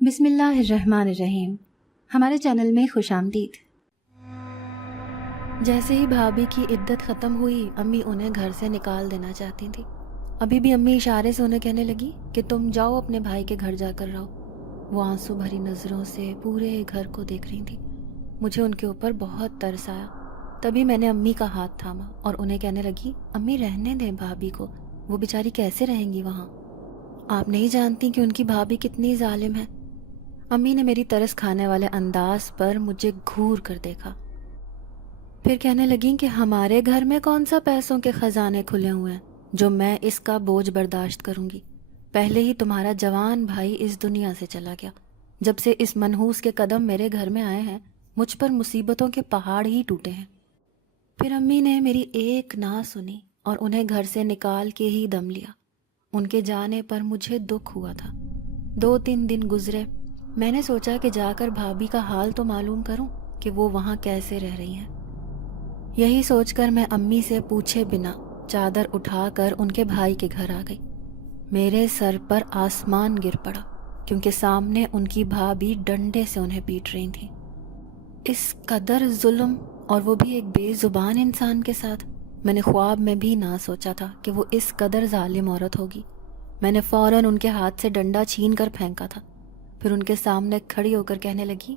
بسم اللہ الرحمن الرحیم۔ ہمارے چینل میں خوش آمدید۔ جیسے ہی بھابھی کی عدت ختم ہوئی امی انہیں گھر سے نکال دینا چاہتی تھی۔ ابھی بھی امی اشارے سے انہیں کہنے لگی کہ تم جاؤ اپنے بھائی کے گھر جا کر رہو۔ وہ آنسو بھری نظروں سے پورے گھر کو دیکھ رہی تھی۔ مجھے ان کے اوپر بہت ترس آیا۔ تبھی میں نے امی کا ہاتھ تھاما اور انہیں کہنے لگی، امی رہنے دیں بھابھی کو، وہ بیچاری کیسے رہیں گی وہاں؟ آپ نہیں جانتی کہ ان کی بھابھی کتنی ظالم ہے۔ امی نے میری ترس کھانے والے انداز پر مجھے گھور کر دیکھا، پھر کہنے لگیں کہ ہمارے گھر میں کون سا پیسوں کے خزانے کھلے ہوئے ہیں جو میں اس کا بوجھ برداشت کروں گی۔ پہلے ہی تمہارا جوان بھائی اس دنیا سے چلا گیا۔ جب سے اس منحوس کے قدم میرے گھر میں آئے ہیں مجھ پر مصیبتوں کے پہاڑ ہی ٹوٹے ہیں۔ پھر امی نے میری ایک نہ سنی اور انہیں گھر سے نکال کے ہی دم لیا۔ ان کے جانے پر مجھے دکھ ہوا تھا۔ 2-3 دن گزرے، میں نے سوچا کہ جا کر بھابھی کا حال تو معلوم کروں کہ وہ وہاں کیسے رہ رہی ہیں۔ یہی سوچ کر میں امی سے پوچھے بنا چادر اٹھا کر ان کے بھائی کے گھر آ گئی۔ میرے سر پر آسمان گر پڑا کیونکہ سامنے ان کی بھابھی ڈنڈے سے انہیں پیٹ رہی تھی۔ اس قدر ظلم، اور وہ بھی ایک بے زبان انسان کے ساتھ، میں نے خواب میں بھی نہ سوچا تھا کہ وہ اس قدر ظالم عورت ہوگی۔ میں نے فوراً ان کے ہاتھ سے ڈنڈا چھین کر پھینکا تھا۔ پھر ان کے سامنے کھڑی ہو کر کہنے لگی،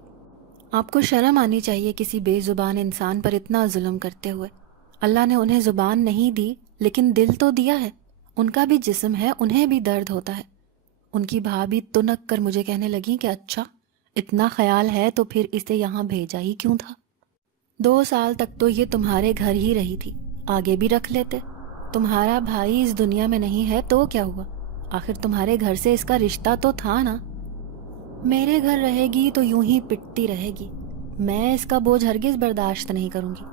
آپ کو شرم آنی چاہیے کسی بے زبان انسان پر اتنا ظلم کرتے ہوئے۔ اللہ نے انہیں زبان نہیں دی لیکن دل تو دیا ہے، ان کا بھی جسم ہے، انہیں بھی درد ہوتا ہے۔ ان کی بھابھی تنک کر مجھے کہنے لگی کہ اچھا اتنا خیال ہے تو پھر اسے یہاں بھیجا ہی کیوں تھا؟ 2 سال تک تو یہ تمہارے گھر ہی رہی تھی، آگے بھی رکھ لیتے۔ تمہارا بھائی اس دنیا میں نہیں ہے تو کیا ہوا؟ آخر تمہارے گھر سے اس کا رشتہ تو تھا نا۔ میرے گھر رہے گی تو یوں ہی پٹتی رہے گی، میں اس کا بوجھ ہرگز برداشت نہیں کروں گی۔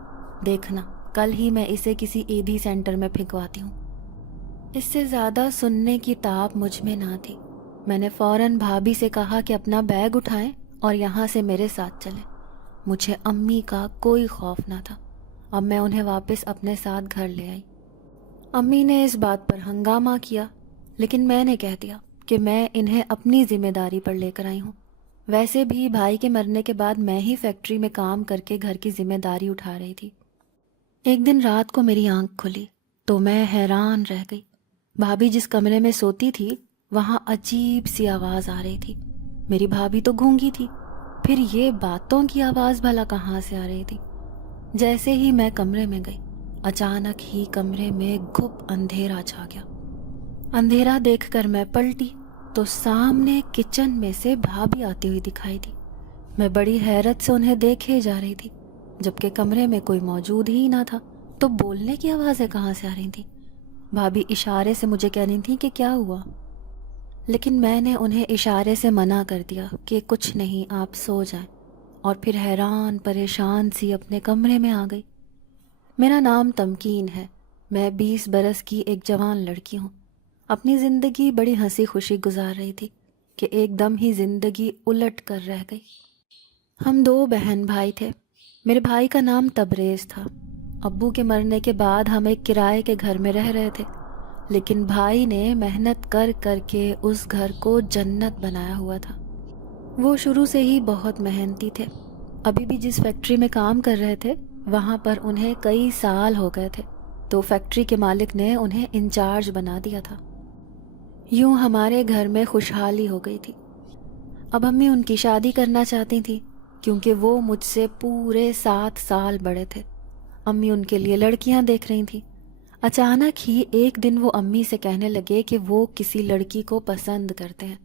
دیکھنا کل ہی میں اسے کسی ایدھی سینٹر میں پھینکواتی ہوں۔ اس سے زیادہ سننے کی طاقت مجھ میں نہ تھی۔ میں نے فوراً بھابھی سے کہا کہ اپنا بیگ اٹھائیں اور یہاں سے میرے ساتھ چلیں۔ مجھے امی کا کوئی خوف نہ تھا۔ اب میں انہیں واپس اپنے ساتھ گھر لے آئی۔ امی نے اس بات پر ہنگامہ کیا لیکن میں نے کہہ دیا کہ میں انہیں اپنی ذمہ داری پر لے کر آئی ہوں۔ ویسے بھی بھائی کے مرنے کے بعد میں ہی فیکٹری میں کام کر کے گھر کی ذمہ داری اٹھا رہی تھی۔ ایک دن رات کو میری آنکھ کھلی تو میں حیران رہ گئی۔ بھابھی جس کمرے میں سوتی تھی وہاں عجیب سی آواز آ رہی تھی۔ میری بھابھی تو گونگی تھی، پھر یہ باتوں کی آواز بھلا کہاں سے آ رہی تھی؟ جیسے ہی میں کمرے میں گئی اچانک ہی کمرے میں گھپ اندھیرا چھا گیا۔ اندھیرا دیکھ کر میں پلٹی تو سامنے کچن میں سے بھابھی آتی ہوئی دکھائی دی۔ میں بڑی حیرت سے انہیں دیکھے جا رہی تھی، جبکہ کمرے میں کوئی موجود ہی نہ تھا تو بولنے کی آوازیں کہاں سے آ رہی تھیں؟ بھابھی اشارے سے مجھے کہہ رہی تھی کہ کیا ہوا، لیکن میں نے انہیں اشارے سے منع کر دیا کہ کچھ نہیں، آپ سو جائیں، اور پھر حیران پریشان سی اپنے کمرے میں آ گئی۔ میرا نام تمکین ہے، میں 20 برس کی ایک جوان لڑکی ہوں۔ اپنی زندگی بڑی ہنسی خوشی گزار رہی تھی کہ ایک دم ہی زندگی الٹ کر رہ گئی۔ ہم 2 بہن بھائی تھے۔ میرے بھائی کا نام تبریز تھا۔ ابو کے مرنے کے بعد ہم ایک کرائے کے گھر میں رہ رہے تھے، لیکن بھائی نے محنت کر کر کے اس گھر کو جنت بنایا ہوا تھا۔ وہ شروع سے ہی بہت محنتی تھے۔ ابھی بھی جس فیکٹری میں کام کر رہے تھے وہاں پر انہیں کئی سال ہو گئے تھے تو فیکٹری کے مالک نے انہیں انچارج بنا دیا تھا۔ یوں ہمارے گھر میں خوشحالی ہو گئی تھی۔ اب امی ان کی شادی کرنا چاہتی تھی کیونکہ وہ مجھ سے پورے 7 سال بڑے تھے۔ امی ان کے لیے لڑکیاں دیکھ رہی تھیں۔ اچانک ہی ایک دن وہ امی سے کہنے لگے کہ وہ کسی لڑکی کو پسند کرتے ہیں۔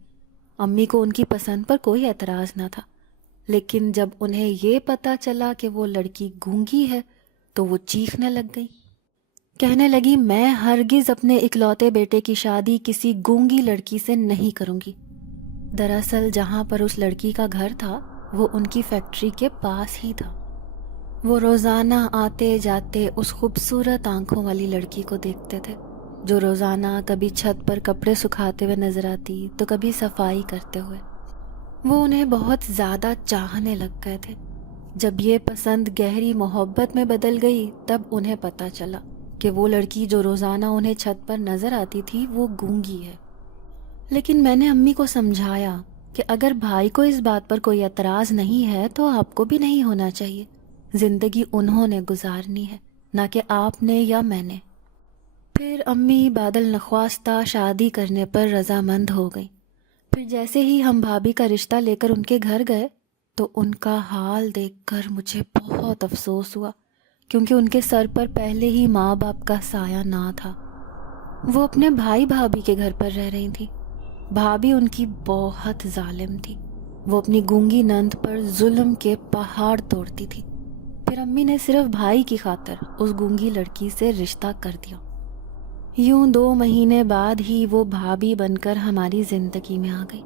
امی کو ان کی پسند پر کوئی اعتراض نہ تھا، لیکن جب انہیں یہ پتہ چلا کہ وہ لڑکی گونگی ہے تو وہ چیخنے لگ گئی۔ کہنے لگی، میں ہرگز اپنے اکلوتے بیٹے کی شادی کسی گونگی لڑکی سے نہیں کروں گی۔ دراصل جہاں پر اس لڑکی کا گھر تھا وہ ان کی فیکٹری کے پاس ہی تھا۔ وہ روزانہ آتے جاتے اس خوبصورت آنکھوں والی لڑکی کو دیکھتے تھے جو روزانہ کبھی چھت پر کپڑے سکھاتے ہوئے نظر آتی تو کبھی صفائی کرتے ہوئے۔ وہ انہیں بہت زیادہ چاہنے لگ گئے تھے۔ جب یہ پسند گہری محبت میں بدل گئی تب انہیں پتہ چلا کہ وہ لڑکی جو روزانہ انہیں چھت پر نظر آتی تھی وہ گونگی ہے۔ لیکن میں نے امی کو سمجھایا کہ اگر بھائی کو اس بات پر کوئی اعتراض نہیں ہے تو آپ کو بھی نہیں ہونا چاہیے. زندگی انہوں نے گزارنی ہے، نہ کہ آپ نے یا میں نے. پھر امی بادل نخواستہ شادی کرنے پر رضامند ہو گئی. پھر جیسے ہی ہم بھابھی کا رشتہ لے کر ان کے گھر گئے تو ان کا حال دیکھ کر مجھے بہت افسوس ہوا، کیونکہ ان کے سر پر پہلے ہی ماں باپ کا سایہ نہ تھا. وہ اپنے بھائی بھابھی کے گھر پر رہ رہی تھی. بھابھی ان کی بہت ظالم تھی. وہ اپنی گونگی نند پر ظلم کے پہاڑ توڑتی تھی. پھر امی نے صرف بھائی کی خاطر اس گونگی لڑکی سے رشتہ کر دیا. یوں 2 مہینے بعد ہی وہ بھابھی بن کر ہماری زندگی میں آ گئی.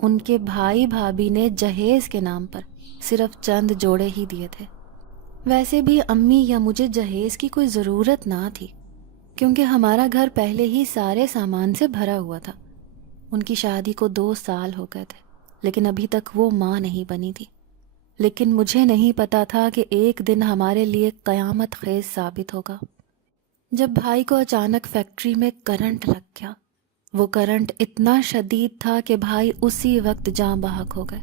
ان کے بھائی بھابھی نے جہیز کے نام پر صرف چند جوڑے ہی دیے تھے. ویسے بھی امی یا مجھے جہیز کی کوئی ضرورت نہ تھی، کیونکہ ہمارا گھر پہلے ہی سارے سامان سے بھرا ہوا تھا. ان کی شادی کو 2 سال ہو گئے تھے، لیکن ابھی تک وہ ماں نہیں بنی تھی. لیکن مجھے نہیں پتا تھا کہ ایک دن ہمارے لیے قیامت خیز ثابت ہوگا. جب بھائی کو اچانک فیکٹری میں کرنٹ لگ گیا، وہ کرنٹ اتنا شدید تھا کہ بھائی اسی وقت جاں بحق ہو گئے.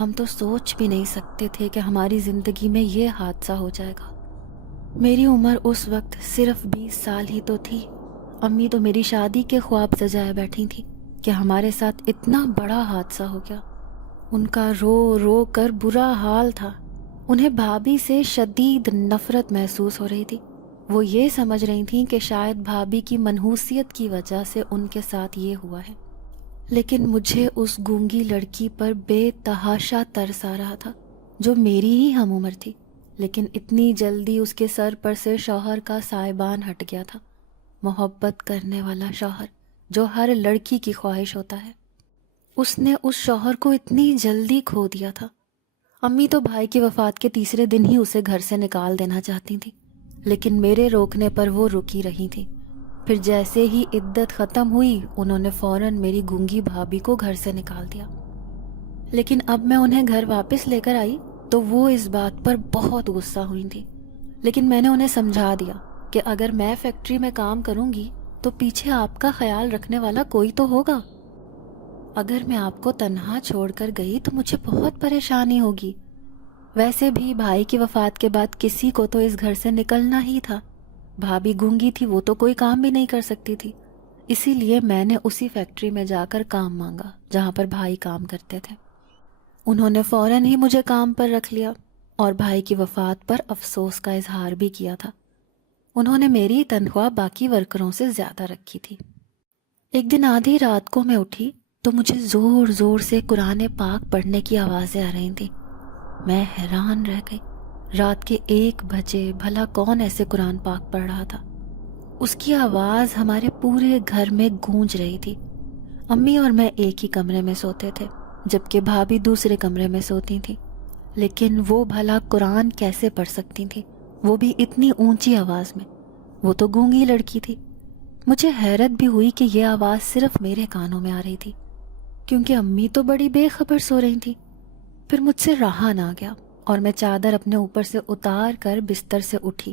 ہم تو سوچ بھی نہیں سکتے تھے کہ ہماری زندگی میں یہ حادثہ ہو جائے گا. میری عمر اس وقت صرف 20 سال ہی تو تھی. امی تو میری شادی کے خواب سجائے بیٹھی تھی کہ ہمارے ساتھ اتنا بڑا حادثہ ہو گیا. ان کا رو رو کر برا حال تھا. انہیں بھابھی سے شدید نفرت محسوس ہو رہی تھی. وہ یہ سمجھ رہی تھیں کہ شاید بھابھی کی منحوسیت کی وجہ سے ان کے ساتھ یہ ہوا ہے. لیکن مجھے اس گونگی لڑکی پر بے تحاشا ترس آ رہا تھا، جو میری ہی ہم عمر تھی، لیکن اتنی جلدی اس کے سر پر سے شوہر کا سائبان ہٹ گیا تھا. محبت کرنے والا شوہر جو ہر لڑکی کی خواہش ہوتا ہے. اس نے اس شوہر کو اتنی جلدی کھو دیا تھا. امی تو بھائی کی وفات کے تیسرے دن ہی اسے گھر سے نکال دینا چاہتی تھیں، لیکن میرے روکنے پر وہ رکی رہی تھی. پھر جیسے ہی عدت ختم ہوئی انہوں نے فوراً میری گونگی بھابھی کو گھر سے نکال دیا. لیکن اب میں انہیں گھر واپس لے کر آئی تو وہ اس بات پر بہت غصہ ہوئی تھی. لیکن میں نے انہیں سمجھا دیا کہ اگر میں فیکٹری میں کام کروں گی تو پیچھے آپ کا خیال رکھنے والا کوئی تو ہوگا. اگر میں آپ کو تنہا چھوڑ کر گئی تو مجھے بہت پریشانی ہوگی. ویسے بھی بھائی کی وفات کے بعد کسی کو تو اس گھر سے نکلنا ہی تھا. بھابھی گونگی تھی، وہ تو کوئی کام بھی نہیں کر سکتی تھی. اسی لیے میں نے اسی فیکٹری میں جا کر کام مانگا جہاں پر بھائی کام کرتے تھے. انہوں نے فوراً ہی مجھے کام پر رکھ لیا اور بھائی کی وفات پر افسوس کا اظہار بھی کیا تھا. انہوں نے میری تنخواہ باقی ورکروں سے زیادہ رکھی تھی. ایک دن آدھی رات کو میں اٹھی تو مجھے زور زور سے قرآن پاک پڑھنے کی آوازیں آ رہی تھیں. میں حیران رہ گئی. رات کے 1 بجے بھلا کون ایسے قرآن پاک پڑھ رہا تھا؟ اس کی آواز ہمارے پورے گھر میں گونج رہی تھی. امی اور میں ایک ہی کمرے میں سوتے تھے، جبکہ بھابھی دوسرے کمرے میں سوتی تھیں. لیکن وہ بھلا قرآن کیسے پڑھ سکتی تھیں، وہ بھی اتنی اونچی آواز میں؟ وہ تو گونگی لڑکی تھی. مجھے حیرت بھی ہوئی کہ یہ آواز صرف میرے کانوں میں آ رہی تھی، کیونکہ امی تو بڑی بے خبر سو رہی تھی. پھر مجھ سے رہا نہ گیا اور میں چادر اپنے اوپر سے اتار کر بستر سے اٹھی.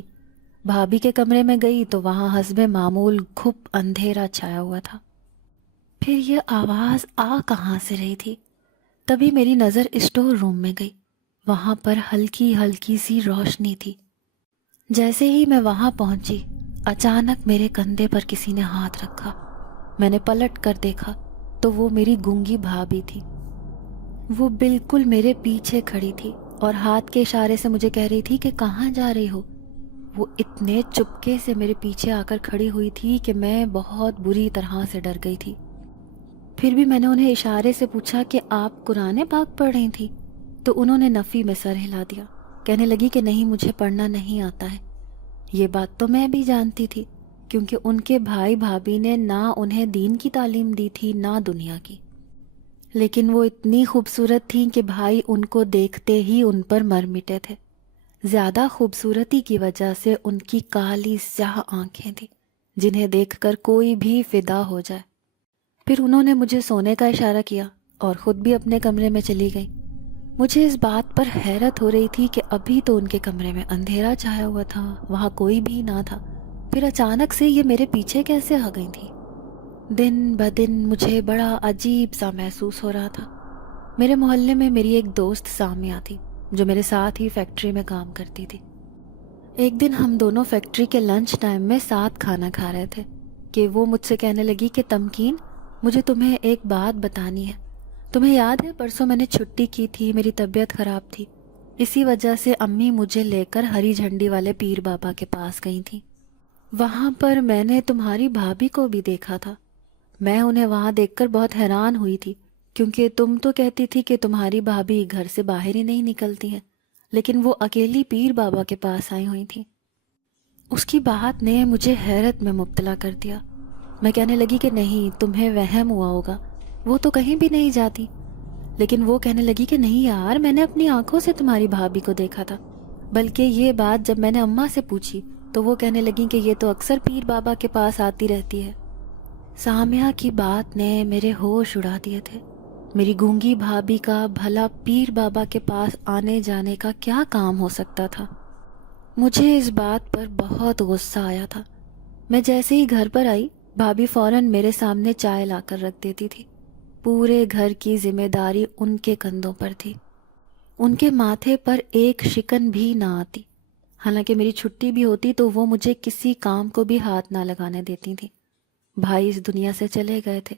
بھابھی کے کمرے میں گئی تو وہاں حسب معمول گھپ اندھیرا چھایا ہوا تھا. پھر یہ آواز آ کہاں سے رہی تھی؟ تبھی میری نظر اسٹور روم میں گئی. وہاں پر ہلکی ہلکی سی روشنی تھی. جیسے ہی میں وہاں پہنچی اچانک میرے کندھے پر کسی نے ہاتھ رکھا. میں نے پلٹ کر دیکھا تو وہ میری گونگی بھابھی تھی. وہ بالکل میرے پیچھے کھڑی تھی اور ہاتھ کے اشارے سے مجھے کہہ رہی تھی کہ کہاں جا رہی ہو. وہ اتنے چپکے سے میرے پیچھے آ کر کھڑی ہوئی تھی کہ میں بہت بری طرح سے ڈر گئی تھی. پھر بھی میں نے انہیں اشارے سے پوچھا کہ آپ قرآن پاک پڑھ رہی تھی؟ تو انہوں نے نفی میں سر ہلا دیا. کہنے لگی کہ نہیں، مجھے پڑھنا نہیں آتا ہے. یہ بات تو میں بھی جانتی تھی، کیونکہ ان کے بھائی بھابھی نے نہ انہیں دین کی تعلیم دی تھی نہ دنیا کی. لیکن وہ اتنی خوبصورت تھیں کہ بھائی ان کو دیکھتے ہی ان پر مر مٹے تھے. زیادہ خوبصورتی کی وجہ سے ان کی کالی سیاہ آنکھیں تھیں جنہیں دیکھ کر کوئی بھی فدا ہو جائے. پھر انہوں نے مجھے سونے کا اشارہ کیا اور خود بھی اپنے کمرے میں چلی گئی. مجھے اس بات پر حیرت ہو رہی تھی کہ ابھی تو ان کے کمرے میں اندھیرا چھایا ہوا تھا، وہاں کوئی بھی نہ تھا، پھر اچانک سے یہ میرے پیچھے کیسے آ گئی تھی؟ دن بدن مجھے بڑا عجیب سا محسوس ہو رہا تھا. میرے محلے میں میری ایک دوست سامیہ تھی جو میرے ساتھ ہی فیکٹری میں کام کرتی تھی۔ ایک دن ہم دونوں فیکٹری کے لنچ ٹائم میں ساتھ کھانا کھا رہے تھے کہ وہ مجھ سے کہنے لگی کہ تمکین، مجھے تمہیں ایک بات بتانی ہے۔ تمہیں یاد ہے پرسوں میں نے چھٹی کی تھی، میری طبیعت خراب تھی، اسی وجہ سے امی مجھے لے کر ہری جھنڈی والے پیر بابا کے پاس گئی تھیں۔ وہاں پر میں نے تمہاری بھابھی کو بھی دیکھا تھا۔ میں انہیں وہاں دیکھ کر بہت حیران ہوئی تھی، کیونکہ تم تو کہتی تھی کہ تمہاری بھابھی گھر سے باہر ہی نہیں نکلتی ہیں، لیکن وہ اکیلی پیر بابا کے پاس آئی ہوئی تھیں۔ اس کی بات نے مجھے حیرت میں مبتلا کر دیا۔ میں کہنے لگی کہ نہیں، تمہیں وہم ہوا ہوگا، وہ تو کہیں بھی نہیں جاتی۔ لیکن وہ کہنے لگی کہ نہیں یار، میں نے اپنی آنکھوں سے تمہاری بھابھی کو دیکھا تھا۔ بلکہ یہ بات جب میں نے اماں سے پوچھی تو وہ کہنے لگی کہ یہ تو اکثر پیر بابا کے پاس آتی رہتی ہے۔ سامیہ کی بات نے میرے ہوش اڑا دیے تھے۔ میری گونگی بھابھی کا بھلا پیر بابا کے پاس آنے جانے کا کیا کام ہو سکتا تھا؟ مجھے اس بات پر بہت غصہ آیا تھا۔ میں جیسے ہی گھر پر آئی، بھابھی فوراً میرے سامنے چائے لا کر رکھ دیتی تھی۔ پورے گھر کی ذمہ داری ان کے کندھوں پر تھی۔ ان کے ماتھے پر ایک شکن بھی نہ آتی۔ حالانکہ میری چھٹی بھی ہوتی تو وہ مجھے کسی کام کو بھی ہاتھ نہ لگانے دیتی تھیں۔ بھائی اس دنیا سے چلے گئے تھے،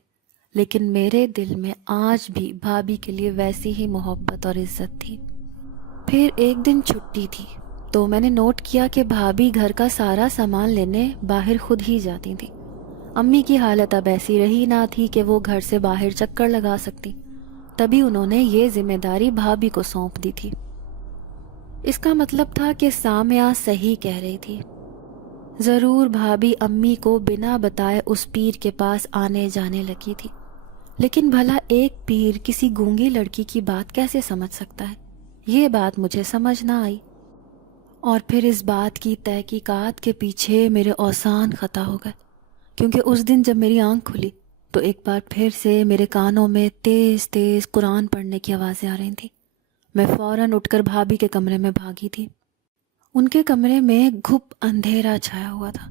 لیکن میرے دل میں آج بھی بھابھی کے لیے ویسی ہی محبت اور عزت تھی۔ پھر ایک دن چھٹی تھی تو میں نے نوٹ کیا کہ بھابھی گھر کا سارا سامان لینے باہر خود ہی جاتی تھی۔ امی کی حالت اب ایسی رہی نہ تھی کہ وہ گھر سے باہر چکر لگا سکتی، تبھی انہوں نے یہ ذمہ داری بھابھی کو سونپ دی تھی۔ اس کا مطلب تھا کہ سامیہ صحیح کہہ رہی تھی۔ ضرور بھابھی امی کو بنا بتائے اس پیر کے پاس آنے جانے لگی تھی، لیکن بھلا ایک پیر کسی گونگی لڑکی کی بات کیسے سمجھ سکتا ہے؟ یہ بات مجھے سمجھ نہ آئی، اور پھر اس بات کی تحقیقات کے پیچھے میرے اوسان خطا ہو گئے، کیونکہ اس دن جب میری آنکھ کھلی تو ایک بار پھر سے میرے کانوں میں تیز تیز قرآن پڑھنے کی آوازیں آ رہی تھیں۔ میں فوراً اٹھ کر بھابھی کے کمرے میں بھاگی تھی۔ ان کے کمرے میں گھپ اندھیرا چھایا ہوا تھا،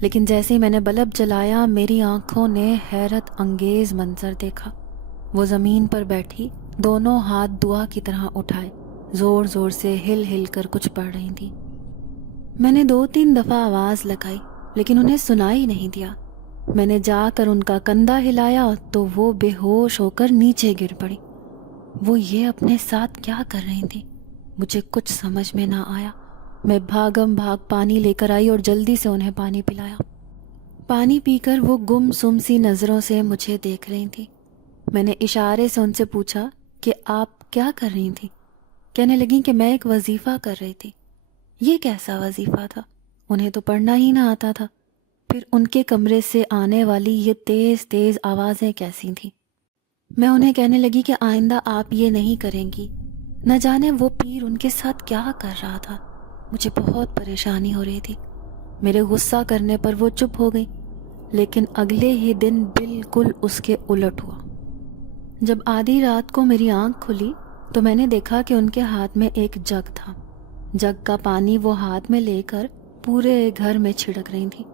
لیکن جیسے ہی میں نے بلب جلایا میری آنکھوں نے حیرت انگیز منظر دیکھا۔ وہ زمین پر بیٹھی دونوں ہاتھ دعا کی طرح اٹھائے زور زور سے ہل ہل کر کچھ پڑھ رہی تھیں۔ میں نے 2-3 دفعہ آواز لگائی لیکن انہیں سنائی نہیں دیا۔ میں نے جا کر ان کا کندھا ہلایا تو وہ بے ہوش ہو کر نیچے گر پڑی۔ وہ یہ اپنے ساتھ کیا کر رہی تھی؟ مجھے کچھ سمجھ میں نہ آیا۔ میں بھاگم بھاگ پانی لے کر آئی اور جلدی سے انہیں پانی پلایا۔ پانی پی کر وہ گم سم سی نظروں سے مجھے دیکھ رہی تھی۔ میں نے اشارے سے ان سے پوچھا کہ آپ کیا کر رہی تھیں؟ کہنے لگیں کہ میں ایک وظیفہ کر رہی تھی۔ یہ کیسا وظیفہ تھا؟ انہیں تو پڑھنا ہی نہ آتا تھا۔ پھر ان کے کمرے سے آنے والی یہ تیز تیز آوازیں کیسی تھیں؟ میں انہیں کہنے لگی کہ آئندہ آپ یہ نہیں کریں گی۔ نہ جانے وہ پیر ان کے ساتھ کیا کر رہا تھا۔ مجھے بہت پریشانی ہو رہی تھی۔ میرے غصہ کرنے پر وہ چپ ہو گئی، لیکن اگلے ہی دن بالکل اس کے الٹ ہوا۔ جب آدھی رات کو میری آنکھ کھلی تو میں نے دیکھا کہ ان کے ہاتھ میں ایک جگ تھا۔ جگ کا پانی وہ ہاتھ میں لے کر پورے گھر میں چھڑک رہی تھی۔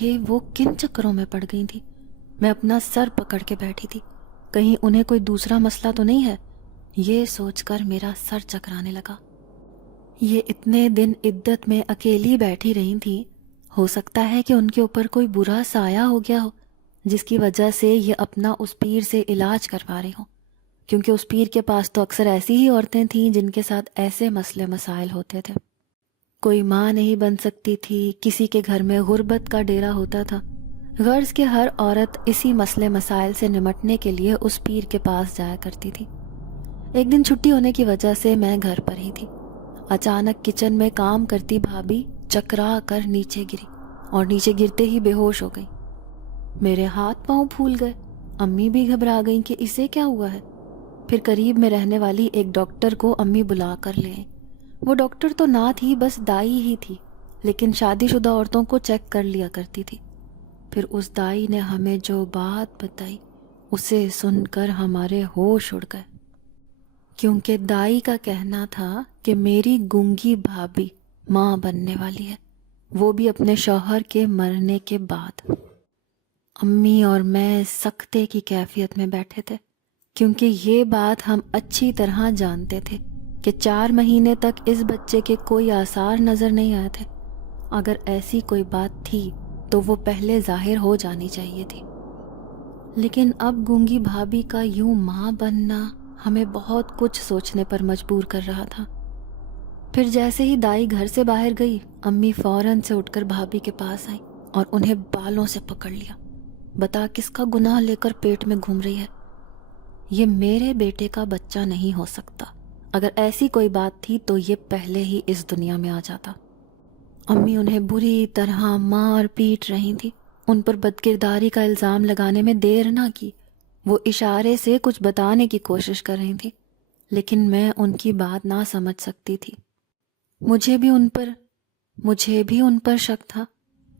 یہ وہ کن چکروں میں پڑ گئی تھی؟ میں اپنا سر پکڑ کے بیٹھی تھی، کہیں انہیں کوئی دوسرا مسئلہ تو نہیں ہے؟ یہ سوچ کر میرا سر چکرانے لگا۔ یہ اتنے دن عدت میں اکیلی بیٹھی رہی تھی، ہو سکتا ہے کہ ان کے اوپر کوئی برا سایہ ہو گیا ہو جس کی وجہ سے یہ اپنا اس پیر سے علاج کروا رہی ہوں، کیونکہ اس پیر کے پاس تو اکثر ایسی ہی عورتیں تھیں جن کے ساتھ ایسے مسئلے مسائل ہوتے تھے۔ کوئی ماں نہیں بن سکتی تھی، کسی کے گھر میں غربت کا ڈیرا ہوتا تھا، غرض کہ ہر عورت اسی مسئلے مسائل سے نمٹنے کے لیے اس پیر کے پاس جایا کرتی تھی۔ ایک دن چھٹی ہونے کی وجہ سے میں گھر پر ہی تھی۔ اچانک کچن میں کام کرتی بھابھی چکرا کر نیچے گری اور نیچے گرتے ہی بے ہوش ہو گئی۔ میرے ہاتھ پاؤں پھول گئے۔ امی بھی گھبرا گئیں کہ اسے کیا ہوا ہے۔ پھر قریب میں رہنے والی ایک ڈاکٹر کو امی بلا کر لے آئیں۔ وہ ڈاکٹر تو نہ تھی، بس دائی ہی تھی، لیکن شادی شدہ عورتوں کو چیک کر لیا کرتی تھی۔ پھر اس دائی نے ہمیں جو بات بتائی اسے سن کر ہمارے ہوش اڑ گئے، کیونکہ دائی کا کہنا تھا کہ میری گونگی بھابھی ماں بننے والی ہے، وہ بھی اپنے شوہر کے مرنے کے بعد۔ امی اور میں سکتے کی کیفیت میں بیٹھے تھے کیونکہ یہ بات ہم اچھی طرح جانتے تھے کہ 4 مہینے تک اس بچے کے کوئی آثار نظر نہیں آئے تھے۔ اگر ایسی کوئی بات تھی تو وہ پہلے ظاہر ہو جانی چاہیے تھی۔ لیکن اب گونگی بھابھی کا یوں ماں بننا ہمیں بہت کچھ سوچنے پر مجبور کر رہا تھا۔ پھر جیسے ہی دائی گھر سے باہر گئی، امی فوراً سے اٹھ کر بھابھی کے پاس آئیں اور انہیں بالوں سے پکڑ لیا۔ بتا کس کا گناہ لے کر پیٹ میں گھوم رہی ہے؟ یہ میرے بیٹے کا بچہ نہیں ہو سکتا۔ اگر ایسی کوئی بات تھی تو یہ پہلے ہی اس دنیا میں آ جاتا۔ امی انہیں بری طرح مار پیٹ رہی تھی۔ ان پر بدکرداری کا الزام لگانے میں دیر نہ کی۔ وہ اشارے سے کچھ بتانے کی کوشش کر رہی تھی، لیکن میں ان کی بات نہ سمجھ سکتی تھی۔ مجھے بھی ان پر شک تھا۔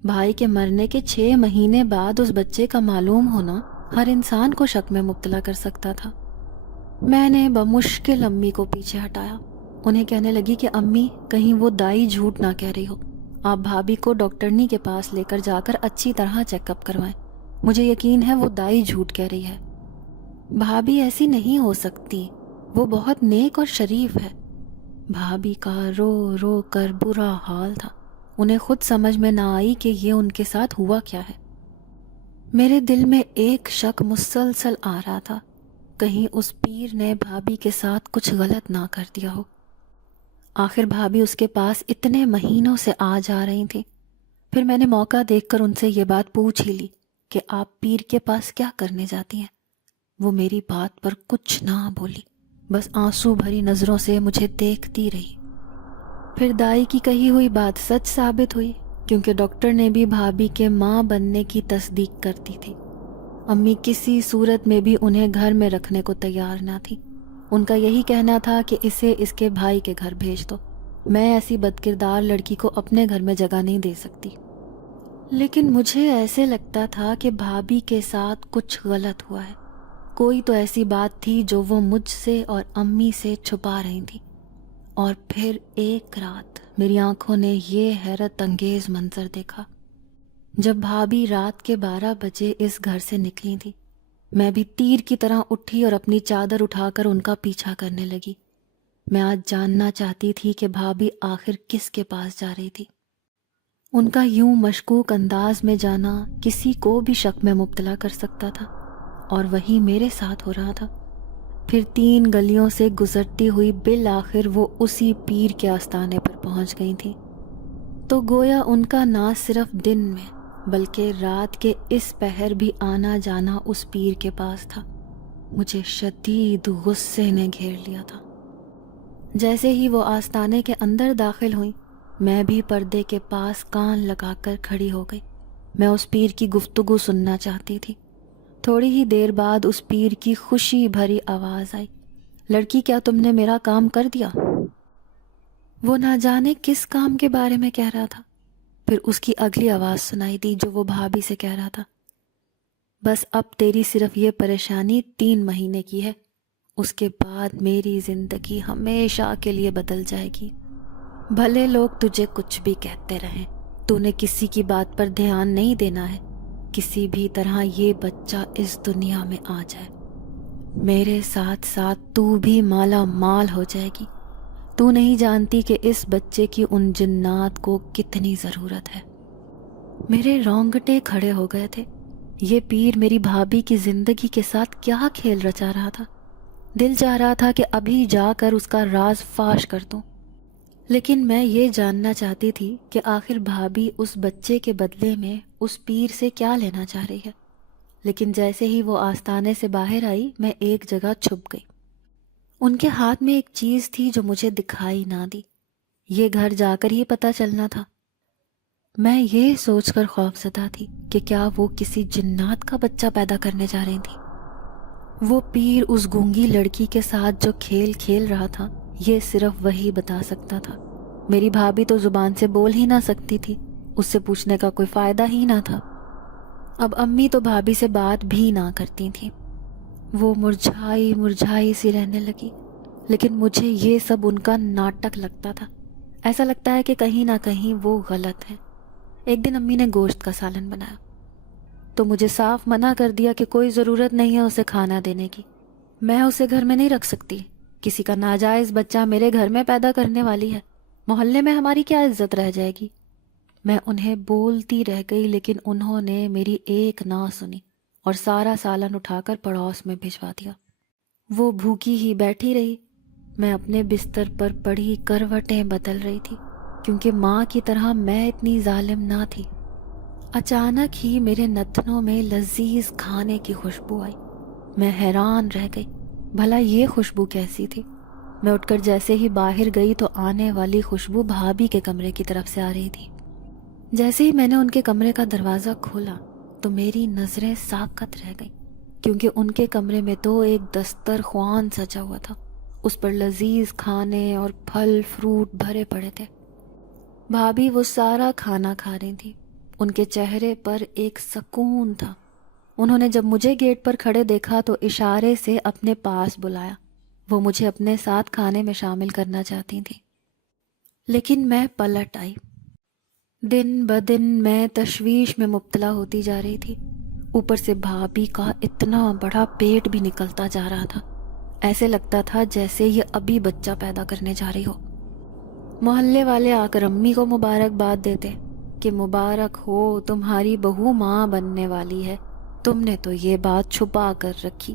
بھائی کے مرنے کے 6 مہینے بعد اس بچے کا معلوم ہونا ہر انسان کو شک میں مبتلا کر سکتا تھا۔ میں نے بمشکل امی کو پیچھے ہٹایا۔ انہیں کہنے لگی کہ امی، کہیں وہ دائی جھوٹ نہ کہہ رہی ہو۔ آپ بھابھی کو ڈاکٹرنی کے پاس لے کر جا کر اچھی طرح چیک اپ کروائیں۔ مجھے یقین ہے وہ دائی جھوٹ کہہ رہی ہے۔ بھابھی ایسی نہیں ہو سکتی، وہ بہت نیک اور شریف ہے۔ بھابھی کا رو رو کر برا حال تھا۔ انہیں خود سمجھ میں نہ آئی کہ یہ ان کے ساتھ ہوا کیا ہے۔ میرے دل میں ایک شک مسلسل آ رہا تھا، کہیں اس پیر نے بھابھی کے ساتھ کچھ غلط نہ کر دیا ہو۔ آخر بھابھی اس کے پاس اتنے مہینوں سے آ جا رہی تھی۔ پھر میں نے موقع دیکھ کر ان سے یہ بات پوچھ ہی لی کہ آپ پیر کے پاس کیا کرنے جاتی ہیں؟ وہ میری بات پر کچھ نہ بولی، بس آنسو بھری نظروں سے مجھے دیکھتی رہی۔ پھر دائی کی کہی ہوئی بات سچ ثابت ہوئی، کیونکہ ڈاکٹر نے بھی بھابھی کے ماں بننے کی تصدیق کرتی تھی۔ امی کسی صورت میں بھی انہیں گھر میں رکھنے کو تیار نہ تھی۔ ان کا یہی کہنا تھا کہ اسے اس کے بھائی کے گھر بھیج دو۔ میں ایسی بدکردار لڑکی کو اپنے گھر میں جگہ نہیں دے سکتی۔ لیکن مجھے ایسے لگتا تھا کہ بھابھی کے ساتھ کچھ غلط ہوا ہے۔ کوئی تو ایسی بات تھی جو وہ مجھ سے اور امی سے چھپا رہی تھی۔ اور پھر ایک رات میری آنکھوں نے یہ حیرت انگیز منظر دیکھا۔ جب بھابھی رات کے 12 بجے اس گھر سے نکلی تھی، میں بھی تیر کی طرح اٹھی اور اپنی چادر اٹھا کر ان کا پیچھا کرنے لگی۔ میں آج جاننا چاہتی تھی کہ بھابھی آخر کس کے پاس جا رہی تھی۔ ان کا یوں مشکوک انداز میں جانا کسی کو بھی شک میں مبتلا کر سکتا تھا، اور وہی میرے ساتھ ہو رہا تھا۔ پھر 3 گلیوں سے گزرتی ہوئی بالآخر وہ اسی پیر کے آستانے پر پہنچ گئی تھی۔ تو گویا ان کا نہ صرف دن میں بلکہ رات کے اس پہر بھی آنا جانا اس پیر کے پاس تھا۔ مجھے شدید غصے نے گھیر لیا تھا۔ جیسے ہی وہ آستانے کے اندر داخل ہوئیں، میں بھی پردے کے پاس کان لگا کر کھڑی ہو گئی۔ میں اس پیر کی گفتگو سننا چاہتی تھی۔ تھوڑی ہی دیر بعد اس پیر کی خوشی بھری آواز آئی، لڑکی کیا تم نے میرا کام کر دیا؟ وہ نہ جانے کس کام کے بارے میں کہہ رہا تھا۔ پھر اس کی اگلی آواز سنائی دی جو وہ بھابھی سے کہہ رہا تھا، بس اب تیری صرف یہ پریشانی 3 مہینے کی ہے، اس کے بعد میری زندگی ہمیشہ کے لیے بدل جائے گی۔ بھلے لوگ تجھے کچھ بھی کہتے رہیں، تو نے کسی کی بات پر دھیان نہیں دینا ہے۔ کسی بھی طرح یہ بچہ اس دنیا میں آ جائے، میرے ساتھ ساتھ تو بھی مالا مال ہو جائے گی۔ تو نہیں جانتی کہ اس بچے کی ان جنات کو کتنی ضرورت ہے۔ میرے رونگٹے کھڑے ہو گئے تھے۔ یہ پیر میری بھابھی کی زندگی کے ساتھ کیا کھیل رچا رہا تھا؟ دل چاہ رہا تھا کہ ابھی جا کر اس کا راز فاش کر دوں، لیکن میں یہ جاننا چاہتی تھی کہ آخر بھابھی اس بچے کے بدلے میں اس پیر سے کیا لینا چاہ رہی ہے۔ لیکن جیسے ہی وہ آستانے سے باہر آئی، میں ایک جگہ چھپ گئی۔ ان کے ہاتھ میں ایک چیز تھی جو مجھے دکھائی نہ دی۔ یہ گھر جا کر ہی پتہ چلنا تھا۔ میں یہ سوچ کر خوفزدہ تھی کہ کیا وہ کسی جنات کا بچہ پیدا کرنے جا رہی تھی۔ وہ پیر اس گونگی لڑکی کے ساتھ جو کھیل کھیل رہا تھا، یہ صرف وہی بتا سکتا تھا۔ میری بھابھی تو زبان سے بول ہی نہ سکتی تھی، اس سے پوچھنے کا کوئی فائدہ ہی نہ تھا۔ اب امی تو بھابھی سے بات بھی نہ کرتی تھیں، وہ مرجھائی مرجھائی سی رہنے لگی۔ لیکن مجھے یہ سب ان کا ناٹک لگتا تھا۔ ایسا لگتا ہے کہ کہیں نہ کہیں وہ غلط ہے۔ ایک دن امی نے گوشت کا سالن بنایا تو مجھے صاف منع کر دیا کہ کوئی ضرورت نہیں ہے اسے کھانا دینے کی۔ میں اسے گھر میں نہیں رکھ سکتی. کسی کا ناجائز بچہ میرے گھر میں پیدا کرنے والی ہے. محلے میں ہماری کیا عزت رہ جائے گی. میں انہیں بولتی رہ گئی لیکن انہوں نے میری ایک نہ سنی اور سارا سالن اٹھا کر پڑوس میں بھجوا دیا. وہ بھوکی ہی بیٹھی رہی. میں اپنے بستر پر پڑی کروٹیں بدل رہی تھی کیونکہ ماں کی طرح میں اتنی ظالم نہ تھی. اچانک ہی میرے نتنوں میں لذیذ کھانے کی خوشبو آئی. میں حیران رہ گئی. بھلا یہ خوشبو کیسی تھی؟ میں اٹھ کر جیسے ہی باہر گئی تو آنے والی خوشبو بھابھی کے کمرے کی طرف سے آ رہی تھی. جیسے ہی میں نے ان کے کمرے کا دروازہ کھولا تو میری نظریں ساکت رہ گئیں کیونکہ ان کے کمرے میں تو ایک دسترخوان سجا ہوا تھا. اس پر لذیذ کھانے اور پھل فروٹ بھرے پڑے تھے. بھابھی وہ سارا کھانا کھا رہی تھی. ان کے چہرے پر ایک سکون تھا. انہوں نے جب مجھے گیٹ پر کھڑے دیکھا تو اشارے سے اپنے پاس بلایا. وہ مجھے اپنے ساتھ کھانے میں شامل کرنا چاہتی تھیں لیکن میں پلٹ آئی. دن بدن میں تشویش میں مبتلا ہوتی جا رہی تھی. اوپر سے بھابھی کا اتنا بڑا پیٹ بھی نکلتا جا رہا تھا. ایسے لگتا تھا جیسے یہ ابھی بچہ پیدا کرنے جا رہی ہو. محلے والے آ کر امی کو مبارکباد دیتے کہ مبارک ہو تمہاری بہو ماں بننے والی ہے. تم نے تو یہ بات چھپا کر رکھی.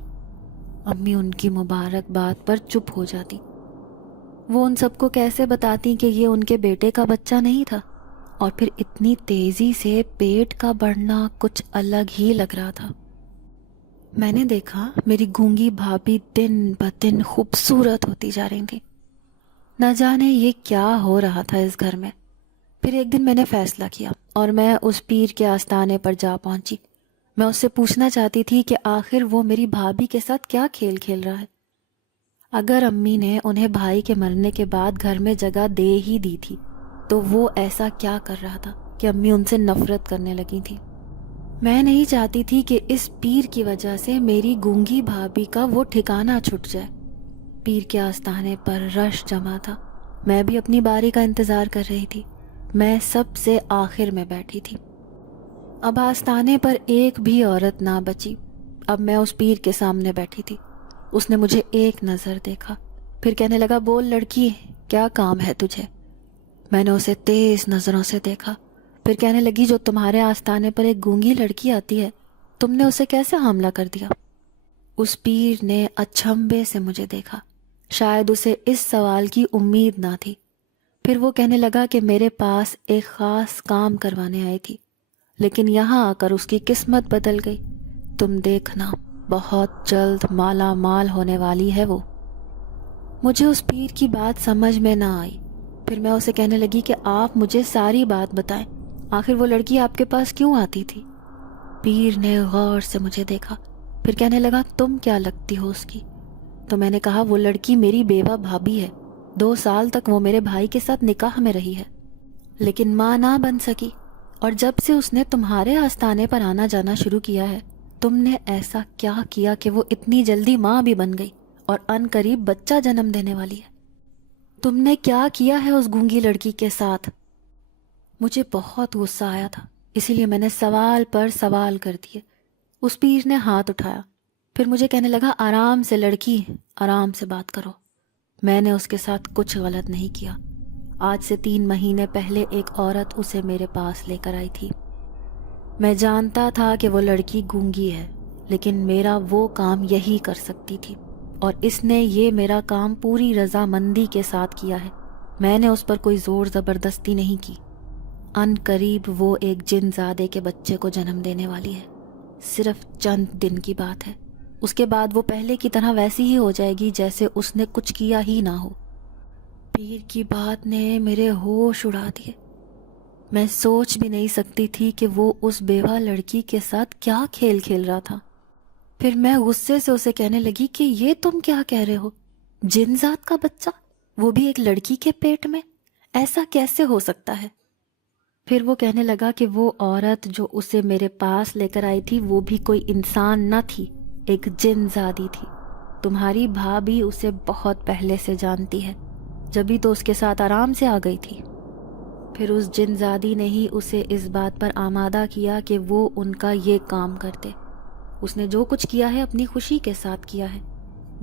امی ان کی مبارکباد پر چپ ہو جاتی. وہ ان سب کو کیسے بتاتی کہ یہ ان کے بیٹے کا بچہ نہیں تھا اور پھر اتنی تیزی سے پیٹ کا بڑھنا کچھ الگ ہی لگ رہا تھا. میں نے دیکھا میری گونگی بھابھی دن بدن خوبصورت ہوتی جا رہی تھی. نہ جانے یہ کیا ہو رہا تھا اس گھر میں. پھر ایک دن میں نے فیصلہ کیا اور میں اس پیر کے آستانے پر جا پہنچی. میں اس سے پوچھنا چاہتی تھی کہ آخر وہ میری بھابھی کے ساتھ کیا کھیل کھیل رہا ہے. اگر امی نے انہیں بھائی کے مرنے کے بعد گھر میں جگہ دے ہی دی تھی تو وہ ایسا کیا کر رہا تھا کہ امی ان سے نفرت کرنے لگی تھی. میں نہیں چاہتی تھی کہ اس پیر کی وجہ سے میری گونگی بھابھی کا وہ ٹھکانہ چھٹ جائے. پیر کے آستانے پر رش جمع تھا. میں بھی اپنی باری کا انتظار کر رہی تھی. میں سب سے آخر میں بیٹھی تھی. اب آستانے پر ایک بھی عورت نہ بچی. اب میں اس پیر کے سامنے بیٹھی تھی. اس نے مجھے ایک نظر دیکھا پھر کہنے لگا بول لڑکی کیا کام ہے تجھے. میں نے اسے تیز نظروں سے دیکھا. پھر کہنے لگی جو تمہارے آستانے پر ایک گونگی لڑکی آتی ہے تم نے اسے کیسے حاملہ کر دیا. اس پیر نے اچھمبے سے مجھے دیکھا. شاید اسے اس سوال کی امید نہ تھی. پھر وہ کہنے لگا کہ میرے پاس ایک خاص کام کروانے آئی تھی لیکن یہاں آ کر اس کی قسمت بدل گئی. تم دیکھنا بہت جلد مالا مال ہونے والی ہے وہ. مجھے اس پیر کی بات سمجھ میں نہ آئی. پھر میں اسے کہنے لگی کہ آپ مجھے ساری بات بتائیں. آخر وہ لڑکی آپ کے پاس کیوں آتی تھی. پیر نے غور سے مجھے دیکھا پھر کہنے لگا تم کیا لگتی ہو اس کی. تو میں نے کہا وہ لڑکی میری بیوہ بھابھی ہے. 2 سال تک وہ میرے بھائی کے ساتھ نکاح میں رہی ہے لیکن ماں نہ بن سکی اور جب سے اس نے تمہارے آستانے پر آنا جانا شروع کیا ہے تم نے ایسا کیا کیا کہ وہ اتنی جلدی ماں بھی بن گئی اور ان قریب بچہ جنم دینے والی ہے. تم نے کیا کیا ہے اس گونگی لڑکی کے ساتھ. مجھے بہت غصہ آیا تھا اسی لیے میں نے سوال پر سوال کر دیے. اس پیر نے ہاتھ اٹھایا پھر مجھے کہنے لگا آرام سے لڑکی آرام سے بات کرو. میں نے اس کے ساتھ کچھ غلط نہیں کیا. آج سے 3 مہینے پہلے ایک عورت اسے میرے پاس لے کر آئی تھی. میں جانتا تھا کہ وہ لڑکی گونگی ہے لیکن میرا وہ کام یہی کر سکتی تھی اور اس نے یہ میرا کام پوری رضامندی کے ساتھ کیا ہے. میں نے اس پر کوئی زور زبردستی نہیں کی. ان قریب وہ ایک جن زادے کے بچے کو جنم دینے والی ہے. صرف چند دن کی بات ہے. اس کے بعد وہ پہلے کی طرح ویسی ہی ہو جائے گی جیسے اس نے کچھ کیا ہی نہ ہو. پیر کی بات نے میرے ہوش اڑا دیے. میں سوچ بھی نہیں سکتی تھی کہ وہ اس بیوہ لڑکی کے ساتھ کیا کھیل کھیل رہا تھا. پھر میں غصے سے اسے کہنے لگی کہ یہ تم کیا کہہ رہے ہو. جن ذات کا بچہ وہ بھی ایک لڑکی کے پیٹ میں ایسا کیسے ہو سکتا ہے. پھر وہ کہنے لگا کہ وہ عورت جو اسے میرے پاس لے کر آئی تھی وہ بھی کوئی انسان نہ تھی ایک جن زادی تھی. تمہاری بھابھی اسے بہت پہلے سے جانتی ہے جبھی تو اس کے ساتھ آرام سے آ گئی تھی. پھر اس جن زادی نے ہی اسے اس بات پر آمادہ کیا کہ وہ ان کا یہ کام کرتے. اس نے جو کچھ کیا ہے اپنی خوشی کے ساتھ کیا ہے.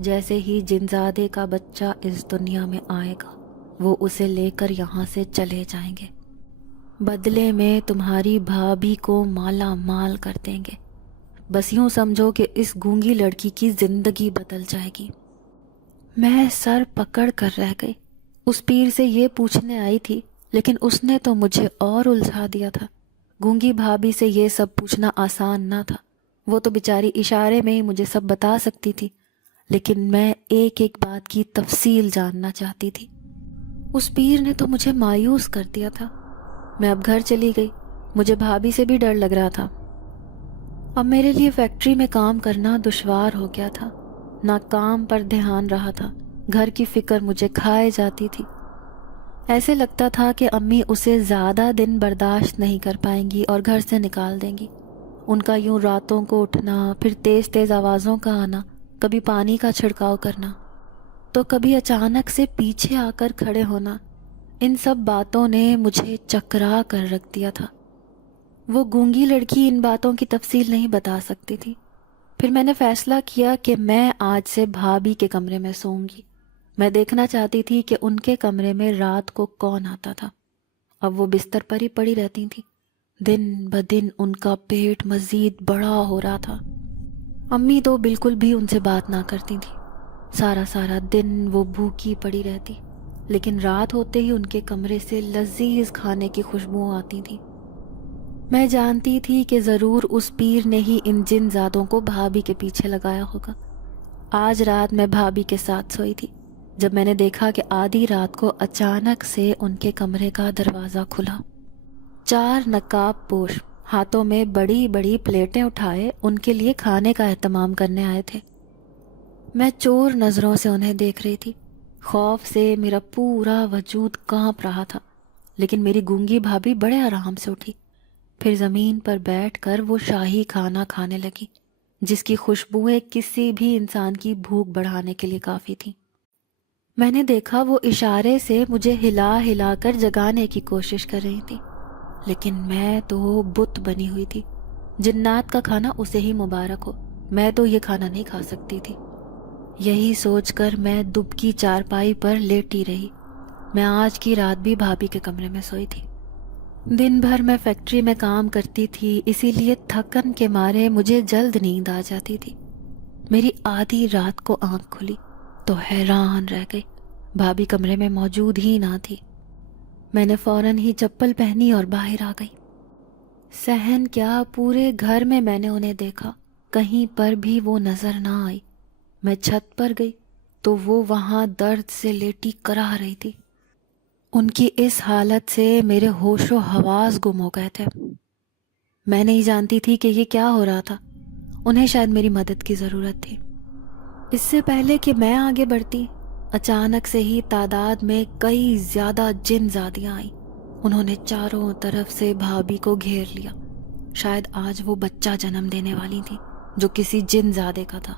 جیسے ہی جنزادے کا بچہ اس دنیا میں آئے گا وہ اسے لے کر یہاں سے چلے جائیں گے، بدلے میں تمہاری بھابھی کو مالا مال کر دیں گے۔ بس یوں سمجھو کہ اس گونگی لڑکی کی زندگی بدل جائے گی۔ میں سر پکڑ کر رہ گئی۔ اس پیر سے یہ پوچھنے آئی تھی لیکن اس نے تو مجھے اور الجھا دیا تھا۔ گونگی بھابھی سے یہ سب پوچھنا آسان نہ تھا، وہ تو بیچاری اشارے میں ہی مجھے سب بتا سکتی تھی، لیکن میں ایک ایک بات کی تفصیل جاننا چاہتی تھی۔ اس پیر نے تو مجھے مایوس کر دیا تھا۔ میں اب گھر چلی گئی، مجھے بھابھی سے بھی ڈر لگ رہا تھا۔ اب میرے لیے فیکٹری میں کام کرنا دشوار ہو گیا تھا، نہ کام پر دھیان رہا تھا، گھر کی فکر مجھے کھائے جاتی تھی۔ ایسے لگتا تھا کہ امی اسے زیادہ دن برداشت نہیں کر پائیں گی اور گھر سے نکال دیں گی۔ ان کا یوں راتوں کو اٹھنا، پھر تیز تیز آوازوں کا آنا، کبھی پانی کا چھڑکاؤ کرنا تو کبھی اچانک سے پیچھے آ کر کھڑے ہونا، ان سب باتوں نے مجھے چکرا کر رکھ دیا تھا۔ وہ گونگی لڑکی ان باتوں کی تفصیل نہیں بتا سکتی تھی۔ پھر میں نے فیصلہ کیا کہ میں آج سے بھابھی کے کمرے میں سوؤں گی۔ میں دیکھنا چاہتی تھی کہ ان کے کمرے میں رات کو کون آتا تھا۔ اب وہ بستر پر ہی پڑی رہتی تھیں۔ دن بدن ان کا پیٹ مزید بڑا ہو رہا تھا۔ امی تو بالکل بھی ان سے بات نہ کرتی تھی، سارا سارا دن وہ بھوکی پڑی رہتی، لیکن رات ہوتے ہی ان کے کمرے سے لذیذ کھانے کی خوشبو آتی تھی۔ میں جانتی تھی کہ ضرور اس پیر نے ہی ان جن زادوں کو بھابھی کے پیچھے لگایا ہوگا۔ آج رات میں بھابھی کے ساتھ سوئی تھی جب میں نے دیکھا کہ آدھی رات کو اچانک سے ان کے کمرے کا دروازہ کھلا۔ 4 نقاب پوش ہاتھوں میں بڑی بڑی پلیٹیں اٹھائے ان کے لیے کھانے کا اہتمام کرنے آئے تھے۔ میں چور نظروں سے انہیں دیکھ رہی تھی۔ خوف سے میرا پورا وجود کانپ رہا تھا، لیکن میری گونگی بھابھی بڑے آرام سے اٹھی، پھر زمین پر بیٹھ کر وہ شاہی کھانا کھانے لگی جس کی خوشبوئیں کسی بھی انسان کی بھوک بڑھانے کے لیے کافی تھی۔ میں نے دیکھا وہ اشارے سے مجھے ہلا ہلا کر جگانے کی کوشش کر رہی تھی، لیکن میں تو بت بنی ہوئی تھی۔ جنات کا کھانا اسے ہی مبارک ہو، میں تو یہ کھانا نہیں کھا سکتی تھی۔ یہی سوچ کر میں دبکی چارپائی پر لیٹی رہی۔ میں آج کی رات بھی بھابھی کے کمرے میں سوئی تھی۔ دن بھر میں فیکٹری میں کام کرتی تھی، اسی لیے تھکن کے مارے مجھے جلد نیند آ جاتی تھی۔ میری آدھی رات کو آنکھ کھلی تو حیران رہ گئی، بھابھی کمرے میں موجود ہی نہ تھی۔ میں نے فوراً ہی چپل پہنی اور باہر آ گئی۔ صحن کیا، پورے گھر میں نے انہیں دیکھا، کہیں پر بھی وہ نظر نہ آئی۔ میں چھت پر گئی تو وہ وہاں درد سے لیٹی کراہ رہی تھی۔ ان کی اس حالت سے میرے ہوش و حواس گم ہو گئے تھے۔ میں نہیں جانتی تھی کہ یہ کیا ہو رہا تھا، انہیں شاید میری مدد کی ضرورت تھی۔ اس سے پہلے کہ میں آگے بڑھتی، اچانک سے ہی تعداد میں کئی زیادہ جن زادیاں آئیں۔ انہوں نے چاروں طرف سے بھابھی کو گھیر لیا۔ شاید آج وہ بچہ جنم دینے والی تھی جو کسی جن زادے کا تھا۔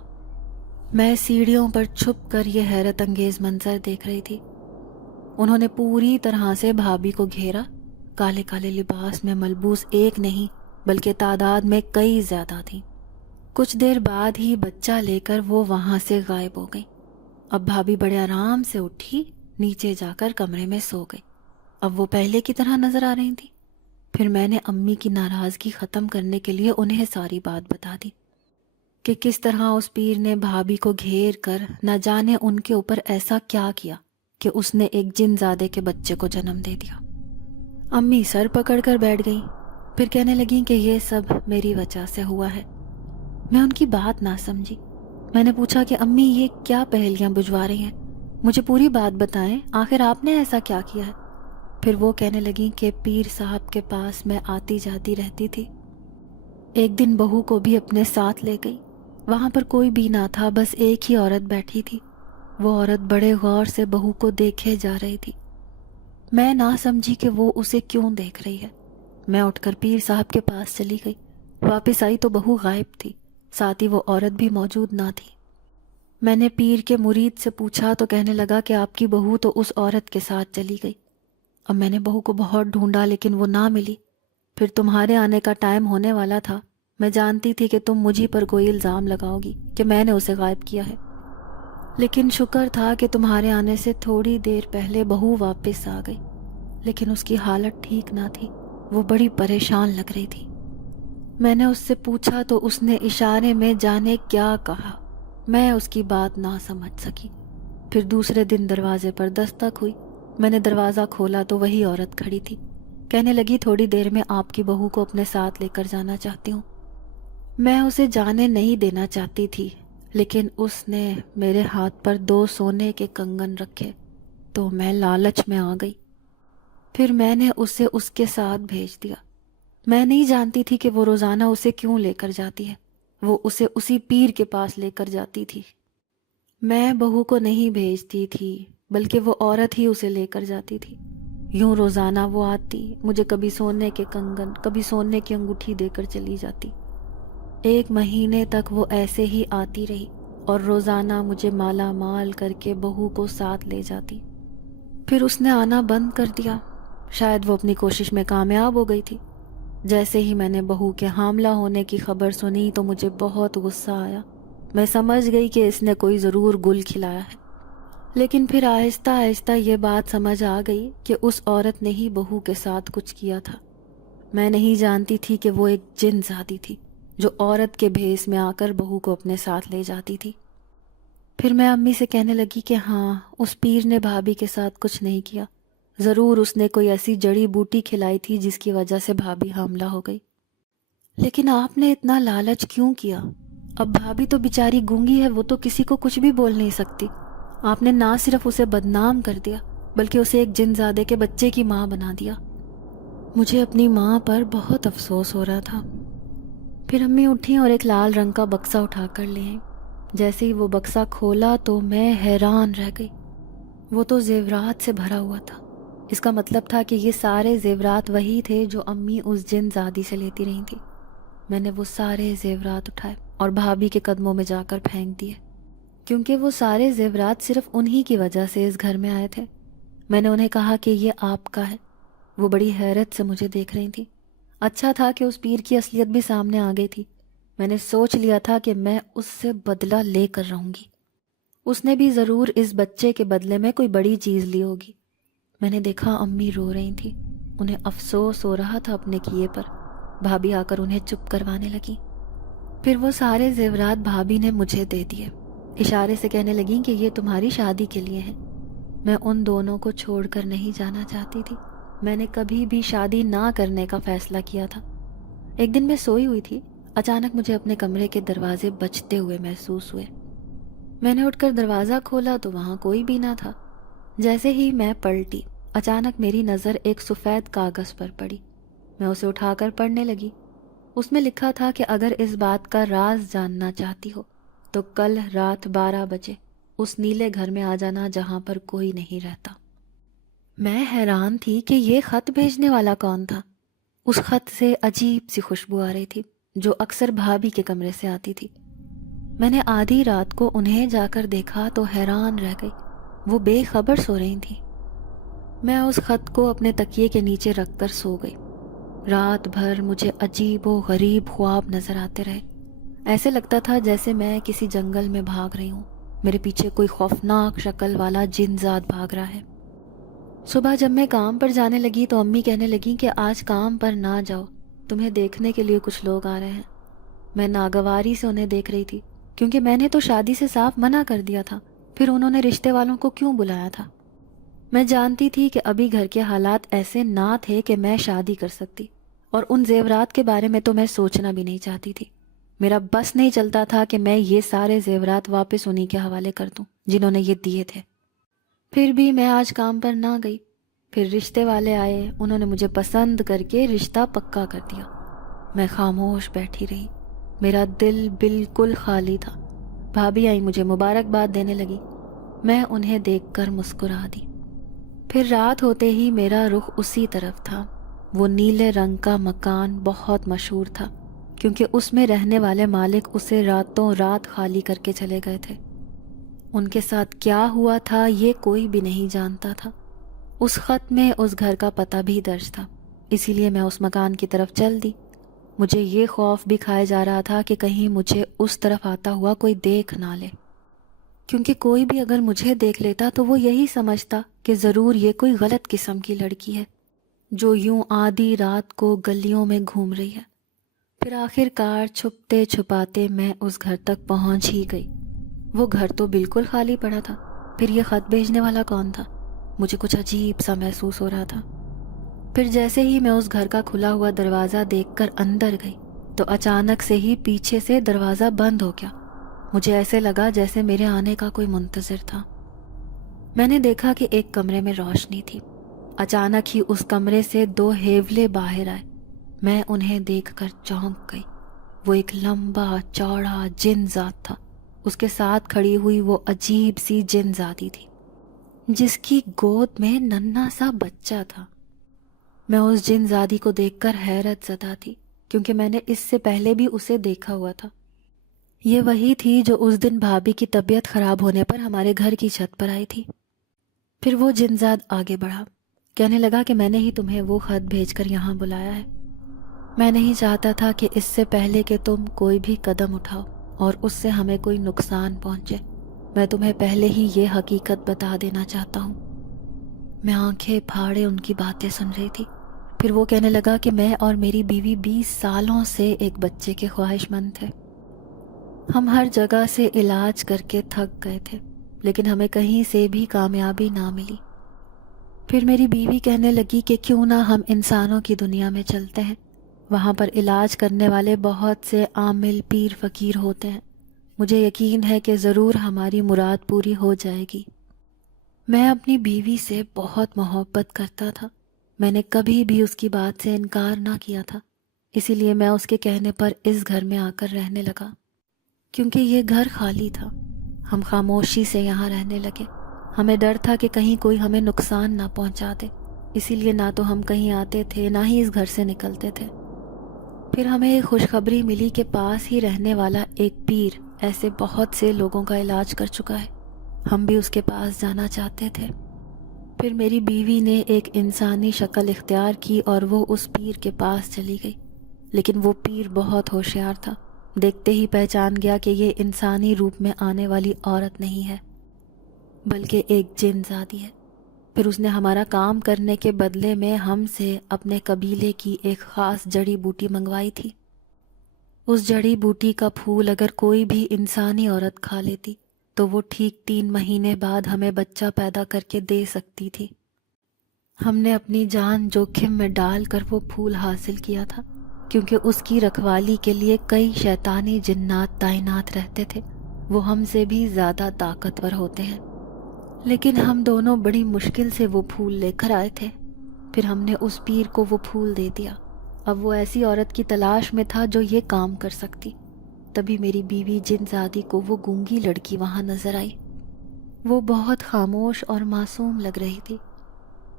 میں سیڑھیوں پر چھپ کر یہ حیرت انگیز منظر دیکھ رہی تھی۔ انہوں نے پوری طرح سے بھابھی کو گھیرا۔ کالے کالے لباس میں ملبوس ایک نہیں بلکہ تعداد میں کئی زیادہ تھیں۔ کچھ دیر بعد ہی بچہ لے کر وہ وہاں سے غائب ہو گئی۔ اب بھابھی بڑے آرام سے اٹھی، نیچے جا کر کمرے میں سو گئی۔ اب وہ پہلے کی طرح نظر آ رہی تھی۔ پھر میں نے امی کی ناراضگی ختم کرنے کے لیے انہیں ساری بات بتا دی کہ کس طرح اس پیر نے بھابھی کو گھیر کر نہ جانے ان کے اوپر ایسا کیا کیا کہ اس نے ایک جن زادے کے بچے کو جنم دے دیا۔ امی سر پکڑ کر بیٹھ گئیں، پھر کہنے لگیں کہ یہ سب میری وجہ سے ہوا ہے۔ میں ان کی بات نہ سمجھی۔ میں نے پوچھا کہ امی یہ کیا پہیلیاں بجھوا رہی ہیں، مجھے پوری بات بتائیں، آخر آپ نے ایسا کیا کیا ہے؟ پھر وہ کہنے لگیں کہ پیر صاحب کے پاس میں آتی جاتی رہتی تھی، ایک دن بہو کو بھی اپنے ساتھ لے گئی۔ وہاں پر کوئی بھی نہ تھا، بس ایک ہی عورت بیٹھی تھی۔ وہ عورت بڑے غور سے بہو کو دیکھے جا رہی تھی۔ میں نہ سمجھی کہ وہ اسے کیوں دیکھ رہی ہے۔ میں اٹھ کر پیر صاحب کے پاس چلی گئی۔ واپس آئی تو بہو غائب تھی، ساتھ ہی وہ عورت بھی موجود نہ تھی۔ میں نے پیر کے مرید سے پوچھا تو کہنے لگا کہ آپ کی بہو تو اس عورت کے ساتھ چلی گئی۔ اب میں نے بہو کو بہت ڈھونڈا لیکن وہ نہ ملی۔ پھر تمہارے آنے کا ٹائم ہونے والا تھا، میں جانتی تھی کہ تم مجھی پر کوئی الزام لگاؤ گی کہ میں نے اسے غائب کیا ہے۔ لیکن شکر تھا کہ تمہارے آنے سے تھوڑی دیر پہلے بہو واپس آ گئی، لیکن اس کی حالت ٹھیک نہ تھی، وہ بڑی پریشان لگ رہی تھی۔ میں نے اس سے پوچھا تو اس نے اشارے میں جانے کیا کہا، میں اس کی بات نہ سمجھ سکی۔ پھر دوسرے دن دروازے پر دستک ہوئی، میں نے دروازہ کھولا تو وہی عورت کھڑی تھی، کہنے لگی تھوڑی دیر میں آپ کی بہو کو اپنے ساتھ لے کر جانا چاہتی ہوں۔ میں اسے جانے نہیں دینا چاہتی تھی، لیکن اس نے میرے ہاتھ پر 2 سونے کے کنگن رکھے تو میں لالچ میں آ گئی۔ پھر میں نے اسے اس کے ساتھ بھیج دیا۔ میں نہیں جانتی تھی کہ وہ روزانہ اسے کیوں لے کر جاتی ہے، وہ اسے اسی پیر کے پاس لے کر جاتی تھی۔ میں بہو کو نہیں بھیجتی تھی، بلکہ وہ عورت ہی اسے لے کر جاتی تھی۔ یوں روزانہ وہ آتی، مجھے کبھی سونے کے کنگن، کبھی سونے کی انگوٹھی دے کر چلی جاتی۔ 1 مہینے تک وہ ایسے ہی آتی رہی اور روزانہ مجھے مالا مال کر کے بہو کو ساتھ لے جاتی۔ پھر اس نے آنا بند کر دیا، شاید وہ اپنی کوشش میں کامیاب ہو گئی تھی۔ جیسے ہی میں نے بہو کے حاملہ ہونے کی خبر سنی تو مجھے بہت غصہ آیا۔ میں سمجھ گئی کہ اس نے کوئی ضرور گل کھلایا ہے، لیکن پھر آہستہ آہستہ یہ بات سمجھ آ گئی کہ اس عورت نے ہی بہو کے ساتھ کچھ کیا تھا۔ میں نہیں جانتی تھی کہ وہ ایک جن زادی تھی جو عورت کے بھیس میں آ کر بہو کو اپنے ساتھ لے جاتی تھی۔ پھر میں امی سے کہنے لگی کہ ہاں، اس پیر نے بھابھی کے ساتھ کچھ نہیں کیا، ضرور اس نے کوئی ایسی جڑی بوٹی کھلائی تھی جس کی وجہ سے بھابھی حاملہ ہو گئی۔ لیکن آپ نے اتنا لالچ کیوں کیا؟ اب بھابھی تو بیچاری گونگی ہے، وہ تو کسی کو کچھ بھی بول نہیں سکتی۔ آپ نے نہ صرف اسے بدنام کر دیا بلکہ اسے ایک جن زادے کے بچے کی ماں بنا دیا۔ مجھے اپنی ماں پر بہت افسوس ہو رہا تھا۔ پھر امی اٹھیں اور ایک لال رنگ کا بکسا اٹھا کر لے آئیں۔ جیسے ہی وہ بکسا کھولا تو میں حیران رہ گئی، وہ تو زیورات سے بھرا ہوا تھا۔ اس کا مطلب تھا کہ یہ سارے زیورات وہی تھے جو امی اس جن زادی سے لیتی رہی تھی۔ میں نے وہ سارے زیورات اٹھائے اور بھابھی کے قدموں میں جا کر پھینک دیے، کیونکہ وہ سارے زیورات صرف انہی کی وجہ سے اس گھر میں آئے تھے۔ میں نے انہیں کہا کہ یہ آپ کا ہے۔ وہ بڑی حیرت سے مجھے دیکھ رہی تھی۔ اچھا تھا کہ اس پیر کی اصلیت بھی سامنے آ گئی تھی۔ میں نے سوچ لیا تھا کہ میں اس سے بدلہ لے کر رہوں گی۔ اس نے بھی ضرور اس بچے کے بدلے میں کوئی بڑی چیز لی ہوگی۔ میں نے دیکھا امی رو رہی تھی، انہیں افسوس ہو رہا تھا اپنے کیے پر۔ بھابھی آ کر انہیں چپ کروانے لگی۔ پھر وہ سارے زیورات بھابھی نے مجھے دے دیے، اشارے سے کہنے لگیں کہ یہ تمہاری شادی کے لیے ہیں۔ میں ان دونوں کو چھوڑ کر نہیں جانا چاہتی تھی۔ میں نے کبھی بھی شادی نہ کرنے کا فیصلہ کیا تھا۔ ایک دن میں سوئی ہوئی تھی، اچانک مجھے اپنے کمرے کے دروازے بجتے ہوئے محسوس ہوئے۔ میں نے اٹھ کر دروازہ کھولا تو وہاں کوئی بھی نہ تھا۔ جیسے ہی میں پلٹی، اچانک میری نظر ایک سفید کاغذ پر پڑی۔ میں اسے اٹھا کر پڑھنے لگی۔ اس میں لکھا تھا کہ اگر اس بات کا راز جاننا چاہتی ہو تو کل رات 12 بجے اس نیلے گھر میں آ جانا جہاں پر کوئی نہیں رہتا۔ میں حیران تھی کہ یہ خط بھیجنے والا کون تھا۔ اس خط سے عجیب سی خوشبو آ رہی تھی جو اکثر بھابھی کے کمرے سے آتی تھی۔ میں نے آدھی رات کو انہیں جا کر دیکھا تو حیران رہ گئی، وہ بے خبر سو رہی تھیں۔ میں اس خط کو اپنے تکیے کے نیچے رکھ کر سو گئی۔ رات بھر مجھے عجیب و غریب خواب نظر آتے رہے۔ ایسے لگتا تھا جیسے میں کسی جنگل میں بھاگ رہی ہوں، میرے پیچھے کوئی خوفناک شکل والا جن زاد بھاگ رہا ہے۔ صبح جب میں کام پر جانے لگی تو امی کہنے لگیں کہ آج کام پر نہ جاؤ، تمہیں دیکھنے کے لیے کچھ لوگ آ رہے ہیں۔ میں ناگواری سے انہیں دیکھ رہی تھی، کیونکہ میں نے تو شادی سے صاف منع کر دیا تھا، پھر انہوں نے رشتے والوں کو کیوں بلایا تھا؟ میں جانتی تھی کہ ابھی گھر کے حالات ایسے نہ تھے کہ میں شادی کر سکتی، اور ان زیورات کے بارے میں تو میں سوچنا بھی نہیں چاہتی تھی۔ میرا بس نہیں چلتا تھا کہ میں یہ سارے زیورات واپس انہی کے حوالے کر دوں جنہوں نے یہ دیے تھے۔ پھر بھی میں آج کام پر نہ گئی۔ پھر رشتے والے آئے، انہوں نے مجھے پسند کر کے رشتہ پکا کر دیا۔ میں خاموش بیٹھی رہی، میرا دل بالکل خالی تھا۔ بھابھی آئی، مجھے مبارکباد دینے لگی، میں انہیں دیکھ کر مسکرا دی۔ پھر رات ہوتے ہی میرا رخ اسی طرف تھا۔ وہ نیلے رنگ کا مکان بہت مشہور تھا، کیونکہ اس میں رہنے والے مالک اسے راتوں رات خالی کر کے چلے گئے تھے۔ ان کے ساتھ کیا ہوا تھا یہ کوئی بھی نہیں جانتا تھا۔ اس خط میں اس گھر کا پتہ بھی درج تھا، اسی لیے میں اس مکان کی طرف چل دی۔ مجھے یہ خوف بھی کھائے جا رہا تھا کہ کہیں مجھے اس طرف آتا ہوا کوئی دیکھ نہ لے۔ کیونکہ کوئی بھی اگر مجھے دیکھ لیتا تو وہ یہی سمجھتا کہ ضرور یہ کوئی غلط قسم کی لڑکی ہے جو یوں آدھی رات کو گلیوں میں گھوم رہی ہے۔ پھر آخر کار چھپتے چھپاتے میں اس گھر تک پہنچ ہی گئی۔ وہ گھر تو بالکل خالی پڑا تھا، پھر یہ خط بھیجنے والا کون تھا؟ مجھے کچھ عجیب سا محسوس ہو رہا تھا۔ پھر جیسے ہی میں اس گھر کا کھلا ہوا دروازہ دیکھ کر اندر گئی تو اچانک سے ہی پیچھے سے دروازہ بند ہو گیا۔ مجھے ایسے لگا جیسے میرے آنے کا کوئی منتظر تھا۔ میں نے دیکھا کہ ایک کمرے میں روشنی تھی۔ اچانک ہی اس کمرے سے 2 ہیولے باہر آئے۔ میں انہیں دیکھ کر چونک گئی۔ وہ ایک لمبا چوڑا جن ذات تھا۔ اس کے ساتھ کھڑی ہوئی وہ عجیب سی جن زادی تھی جس کی گود میں ننھا سا بچہ تھا۔ میں اس جن زادی کو دیکھ کر حیرت زدہ تھی کیونکہ میں نے اس سے پہلے بھی اسے دیکھا ہوا تھا۔ یہ وہی تھی جو اس دن بھابھی کی طبیعت خراب ہونے پر ہمارے گھر کی چھت پر آئی تھی۔ پھر وہ جنزاد آگے بڑھا، کہنے لگا کہ میں نے ہی تمہیں وہ خط بھیج کر یہاں بلایا ہے۔ میں نہیں چاہتا تھا کہ اس سے پہلے کہ تم کوئی بھی قدم اٹھاؤ اور اس سے ہمیں کوئی نقصان پہنچے، میں تمہیں پہلے ہی یہ حقیقت بتا دینا چاہتا ہوں۔ میں آنکھیں پھاڑے ان کی باتیں سن رہی تھی۔ پھر وہ کہنے لگا کہ میں اور میری بیوی 20 سالوں سے ایک بچے کے خواہش مند تھے۔ ہم ہر جگہ سے علاج کر کے تھک گئے تھے لیکن ہمیں کہیں سے بھی کامیابی نہ ملی۔ پھر میری بیوی کہنے لگی کہ کیوں نہ ہم انسانوں کی دنیا میں چلتے ہیں، وہاں پر علاج کرنے والے بہت سے عامل پیر فقیر ہوتے ہیں، مجھے یقین ہے کہ ضرور ہماری مراد پوری ہو جائے گی۔ میں اپنی بیوی سے بہت محبت کرتا تھا، میں نے کبھی بھی اس کی بات سے انکار نہ کیا تھا، اسی لیے میں اس کے کہنے پر اس گھر میں آ کر رہنے لگا۔ کیونکہ یہ گھر خالی تھا، ہم خاموشی سے یہاں رہنے لگے۔ ہمیں ڈر تھا کہ کہیں کوئی ہمیں نقصان نہ پہنچا دے، اسی لیے نہ تو ہم کہیں آتے تھے نہ ہی اس گھر سے نکلتے تھے۔ پھر ہمیں ایک خوشخبری ملی کہ پاس ہی رہنے والا ایک پیر ایسے بہت سے لوگوں کا علاج کر چکا ہے، ہم بھی اس کے پاس جانا چاہتے تھے۔ پھر میری بیوی نے ایک انسانی شکل اختیار کی اور وہ اس پیر کے پاس چلی گئی، لیکن وہ پیر بہت ہوشیار تھا، دیکھتے ہی پہچان گیا کہ یہ انسانی روپ میں آنے والی عورت نہیں ہے بلکہ ایک جن زادی ہے۔ پھر اس نے ہمارا کام کرنے کے بدلے میں ہم سے اپنے قبیلے کی ایک خاص جڑی بوٹی منگوائی تھی۔ اس جڑی بوٹی کا پھول اگر کوئی بھی انسانی عورت کھا لیتی تو وہ ٹھیک 3 مہینے بعد ہمیں بچہ پیدا کر کے دے سکتی تھی۔ ہم نے اپنی جان جوکھم میں ڈال کر وہ پھول حاصل کیا تھا کیونکہ اس کی رکھوالی کے لیے کئی شیطانی جنات تعینات رہتے تھے، وہ ہم سے بھی زیادہ طاقتور ہوتے ہیں۔ لیکن ہم دونوں بڑی مشکل سے وہ پھول لے کر آئے تھے۔ پھر ہم نے اس پیر کو وہ پھول دے دیا۔ اب وہ ایسی عورت کی تلاش میں تھا جو یہ کام کر سکتی۔ تبھی میری بیوی جن زادی کو وہ گونگی لڑکی وہاں نظر آئی۔ وہ بہت خاموش اور معصوم لگ رہی تھی۔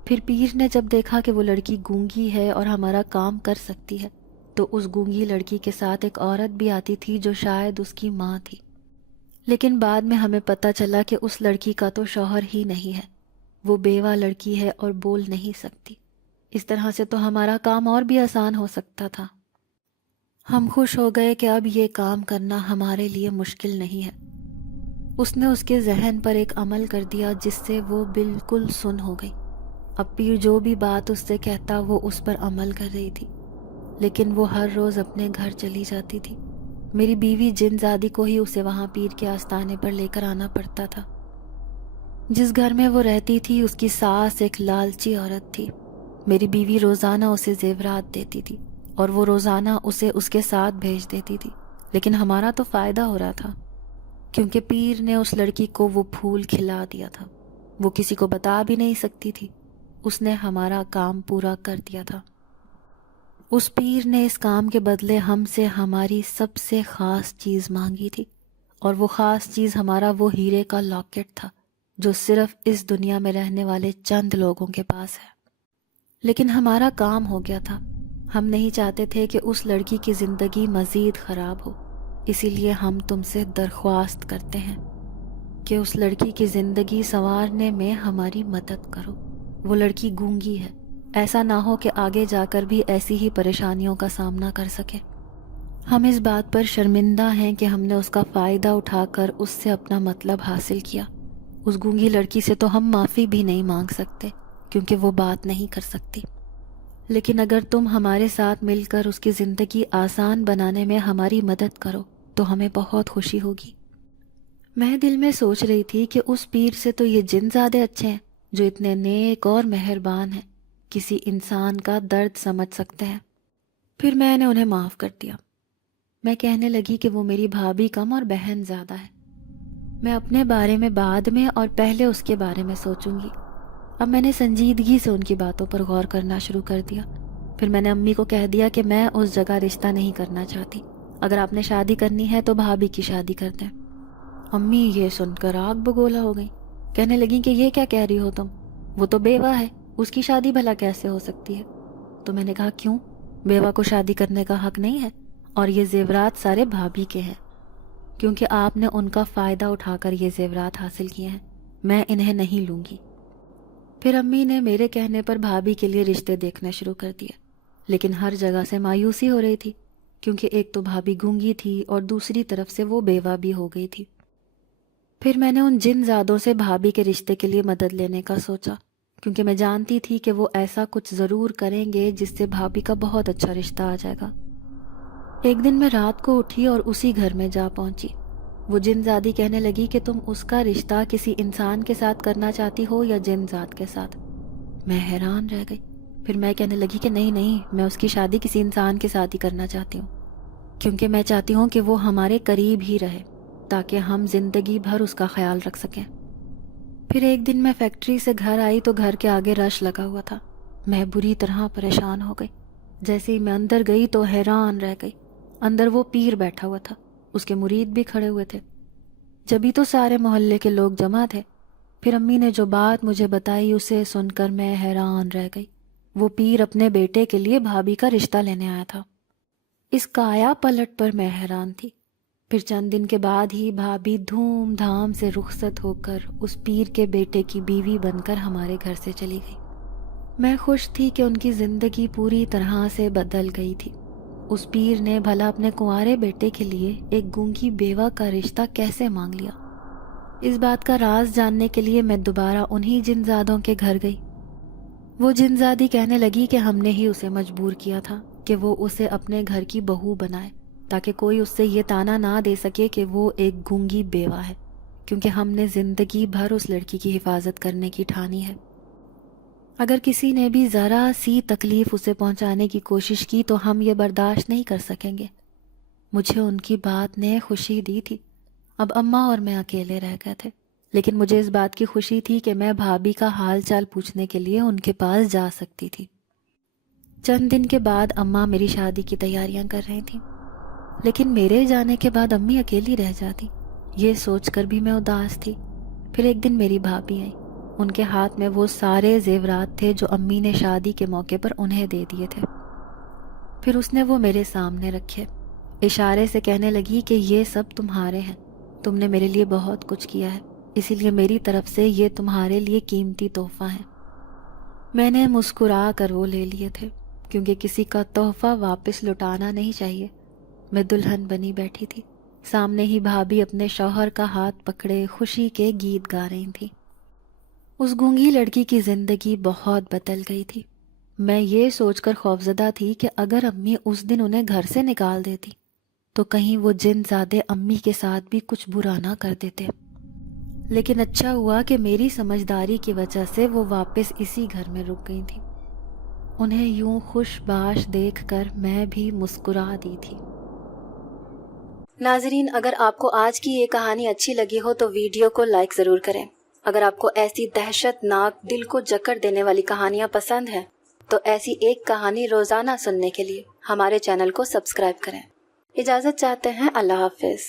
پھر پیر نے جب دیکھا کہ وہ لڑکی گونگی ہے اور ہمارا کام کر سکتی ہے تو اس گونگی لڑکی کے ساتھ ایک عورت بھی آتی تھی جو شاید اس کی ماں تھی، لیکن بعد میں ہمیں پتہ چلا کہ اس لڑکی کا تو شوہر ہی نہیں ہے، وہ بیوہ لڑکی ہے اور بول نہیں سکتی۔ اس طرح سے تو ہمارا کام اور بھی آسان ہو سکتا تھا۔ ہم خوش ہو گئے کہ اب یہ کام کرنا ہمارے لیے مشکل نہیں ہے۔ اس نے اس کے ذہن پر ایک عمل کر دیا جس سے وہ بالکل سن ہو گئی۔ اب پیر جو بھی بات اس سے کہتا وہ اس پر عمل کر رہی تھی، لیکن وہ ہر روز اپنے گھر چلی جاتی تھی۔ میری بیوی جن زادی کو ہی اسے وہاں پیر کے آستانے پر لے کر آنا پڑتا تھا۔ جس گھر میں وہ رہتی تھی اس کی ساس ایک لالچی عورت تھی۔ میری بیوی روزانہ اسے زیورات دیتی تھی اور وہ روزانہ اسے اس کے ساتھ بھیج دیتی تھی، لیکن ہمارا تو فائدہ ہو رہا تھا کیونکہ پیر نے اس لڑکی کو وہ پھول کھلا دیا تھا۔ وہ کسی کو بتا بھی نہیں سکتی تھی، اس نے ہمارا کام پورا کر دیا تھا۔ اس پیر نے اس کام کے بدلے ہم سے ہماری سب سے خاص چیز مانگی تھی، اور وہ خاص چیز ہمارا وہ ہیرے کا لاکٹ تھا جو صرف اس دنیا میں رہنے والے چند لوگوں کے پاس ہے۔ لیکن ہمارا کام ہو گیا تھا۔ ہم نہیں چاہتے تھے کہ اس لڑکی کی زندگی مزید خراب ہو، اسی لیے ہم تم سے درخواست کرتے ہیں کہ اس لڑکی کی زندگی سنوارنے میں ہماری مدد کرو۔ وہ لڑکی گونگی ہے، ایسا نہ ہو کہ آگے جا کر بھی ایسی ہی پریشانیوں کا سامنا کر سکے۔ ہم اس بات پر شرمندہ ہیں کہ ہم نے اس کا فائدہ اٹھا کر اس سے اپنا مطلب حاصل کیا۔ اس گونگی لڑکی سے تو ہم معافی بھی نہیں مانگ سکتے کیونکہ وہ بات نہیں کر سکتی، لیکن اگر تم ہمارے ساتھ مل کر اس کی زندگی آسان بنانے میں ہماری مدد کرو تو ہمیں بہت خوشی ہوگی۔ میں دل میں سوچ رہی تھی کہ اس پیر سے تو یہ جن زیادہ اچھے ہیں جو اتنے نیک اور مہربان ہیں، کسی انسان کا درد سمجھ سکتے ہیں۔ پھر میں نے انہیں معاف کر دیا۔ میں کہنے لگی کہ وہ میری بھابھی کم اور بہن زیادہ ہے۔ میں اپنے بارے میں بعد میں اور پہلے اس کے بارے میں سوچوں گی۔ اب میں نے سنجیدگی سے ان کی باتوں پر غور کرنا شروع کر دیا۔ پھر میں نے امی کو کہہ دیا کہ میں اس جگہ رشتہ نہیں کرنا چاہتی، اگر آپ نے شادی کرنی ہے تو بھابھی کی شادی کر دیں۔ امی یہ سن کر آگ بگولا ہو گئی، کہنے لگیں کہ یہ کیا کہہ رہی ہو تم، وہ تو بیوہ ہے، اس کی شادی بھلا کیسے ہو سکتی ہے؟ تو میں نے کہا کیوں، بیوہ کو شادی کرنے کا حق نہیں ہے؟ اور یہ زیورات سارے بھابھی کے ہیں، کیونکہ آپ نے ان کا فائدہ اٹھا کر یہ زیورات حاصل کیے ہیں، میں انہیں نہیں لوں گی۔ پھر امی نے میرے کہنے پر بھابھی کے لیے رشتے دیکھنا شروع کر دیے، لیکن ہر جگہ سے مایوسی ہو رہی تھی، کیونکہ ایک تو بھابھی گونگی تھی اور دوسری طرف سے وہ بیوہ بھی ہو گئی تھی۔ پھر میں نے ان جن زادوں سے بھابھی کے رشتے کے لیے مدد لینے کا سوچا، کیونکہ میں جانتی تھی کہ وہ ایسا کچھ ضرور کریں گے جس سے بھابھی کا بہت اچھا رشتہ آ جائے گا۔ ایک دن میں رات کو اٹھی اور اسی گھر میں جا پہنچی۔ وہ جن زادی کہنے لگی کہ تم اس کا رشتہ کسی انسان کے ساتھ کرنا چاہتی ہو یا جن زاد کے ساتھ؟ میں حیران رہ گئی۔ پھر میں کہنے لگی کہ نہیں، میں اس کی شادی کسی انسان کے ساتھ ہی کرنا چاہتی ہوں، کیونکہ میں چاہتی ہوں کہ وہ ہمارے قریب ہی رہے تاکہ ہم زندگی بھر اس کا خیال رکھ سکیں۔ پھر ایک دن میں فیکٹری سے گھر آئی تو گھر کے آگے رش لگا ہوا تھا۔ میں بری طرح پریشان ہو گئی۔ جیسے ہی میں اندر گئی تو حیران رہ گئی۔ اندر وہ پیر بیٹھا ہوا تھا، اس کے مرید بھی کھڑے ہوئے تھے۔ جبھی تو سارے محلے کے لوگ جمع تھے۔ پھر امی نے جو بات مجھے بتائی اسے سن کر میں حیران رہ گئی۔ وہ پیر اپنے بیٹے کے لیے بھابھی کا رشتہ لینے آیا تھا۔ اس کایا پلٹ پر میں حیران تھی۔ پھر چند دن کے بعد ہی بھابھی دھوم دھام سے رخصت ہو کر اس پیر کے بیٹے کی بیوی بن کر ہمارے گھر سے چلی گئی۔ میں خوش تھی کہ ان کی زندگی پوری طرح سے بدل گئی تھی۔ اس پیر نے بھلا اپنے کنوارے بیٹے کے لیے ایک گونگی بیوہ کا رشتہ کیسے مانگ لیا؟ اس بات کا راز جاننے کے لیے میں دوبارہ انہی جنزادوں کے گھر گئی۔ وہ جنزادی کہنے لگی کہ ہم نے ہی اسے مجبور کیا تھا کہ وہ اسے اپنے گھر کی بہو بنائے تاکہ کوئی اس سے یہ طعنہ نہ دے سکے کہ وہ ایک گونگی بیوہ ہے، کیونکہ ہم نے زندگی بھر اس لڑکی کی حفاظت کرنے کی ٹھانی ہے۔ اگر کسی نے بھی ذرا سی تکلیف اسے پہنچانے کی کوشش کی تو ہم یہ برداشت نہیں کر سکیں گے۔ مجھے ان کی بات نے خوشی دی تھی۔ اب اماں اور میں اکیلے رہ گئے تھے، لیکن مجھے اس بات کی خوشی تھی کہ میں بھابھی کا حال چال پوچھنے کے لیے ان کے پاس جا سکتی تھی۔ چند دن کے بعد اماں میری شادی کی تیاریاں کر رہی تھیں، لیکن میرے جانے کے بعد امی اکیلی رہ جاتی، یہ سوچ کر بھی میں اداس تھی۔ پھر ایک دن میری بھابھی آئی۔ ان کے ہاتھ میں وہ سارے زیورات تھے جو امی نے شادی کے موقع پر انہیں دے دیے تھے۔ پھر اس نے وہ میرے سامنے رکھے، اشارے سے کہنے لگی کہ یہ سب تمہارے ہیں، تم نے میرے لیے بہت کچھ کیا ہے، اسی لیے میری طرف سے یہ تمہارے لیے قیمتی تحفہ ہیں۔ میں نے مسکرا کر وہ لے لیے تھے، کیونکہ کسی کا تحفہ واپس لوٹانا نہیں چاہیے۔ میں دلہن بنی بیٹھی تھی، سامنے ہی بھابھی اپنے شوہر کا ہاتھ پکڑے خوشی کے گیت گا رہی تھی۔ اس گونگی لڑکی کی زندگی بہت بدل گئی تھی۔ میں یہ سوچ کر خوفزدہ تھی کہ اگر امی اس دن انہیں گھر سے نکال دیتی تو کہیں وہ جن زادے امی کے ساتھ بھی کچھ برا نہ کر دیتے، لیکن اچھا ہوا کہ میری سمجھداری کی وجہ سے وہ واپس اسی گھر میں رک گئی تھی۔ انہیں یوں خوش باش دیکھ کر میں بھی مسکرا دی تھی۔ ناظرین، اگر آپ کو آج کی یہ کہانی اچھی لگی ہو تو ویڈیو کو لائک ضرور کریں۔ اگر آپ کو ایسی دہشت ناک دل کو جکڑ دینے والی کہانیاں پسند ہیں تو ایسی ایک کہانی روزانہ سننے کے لیے ہمارے چینل کو سبسکرائب کریں۔ اجازت چاہتے ہیں، اللہ حافظ۔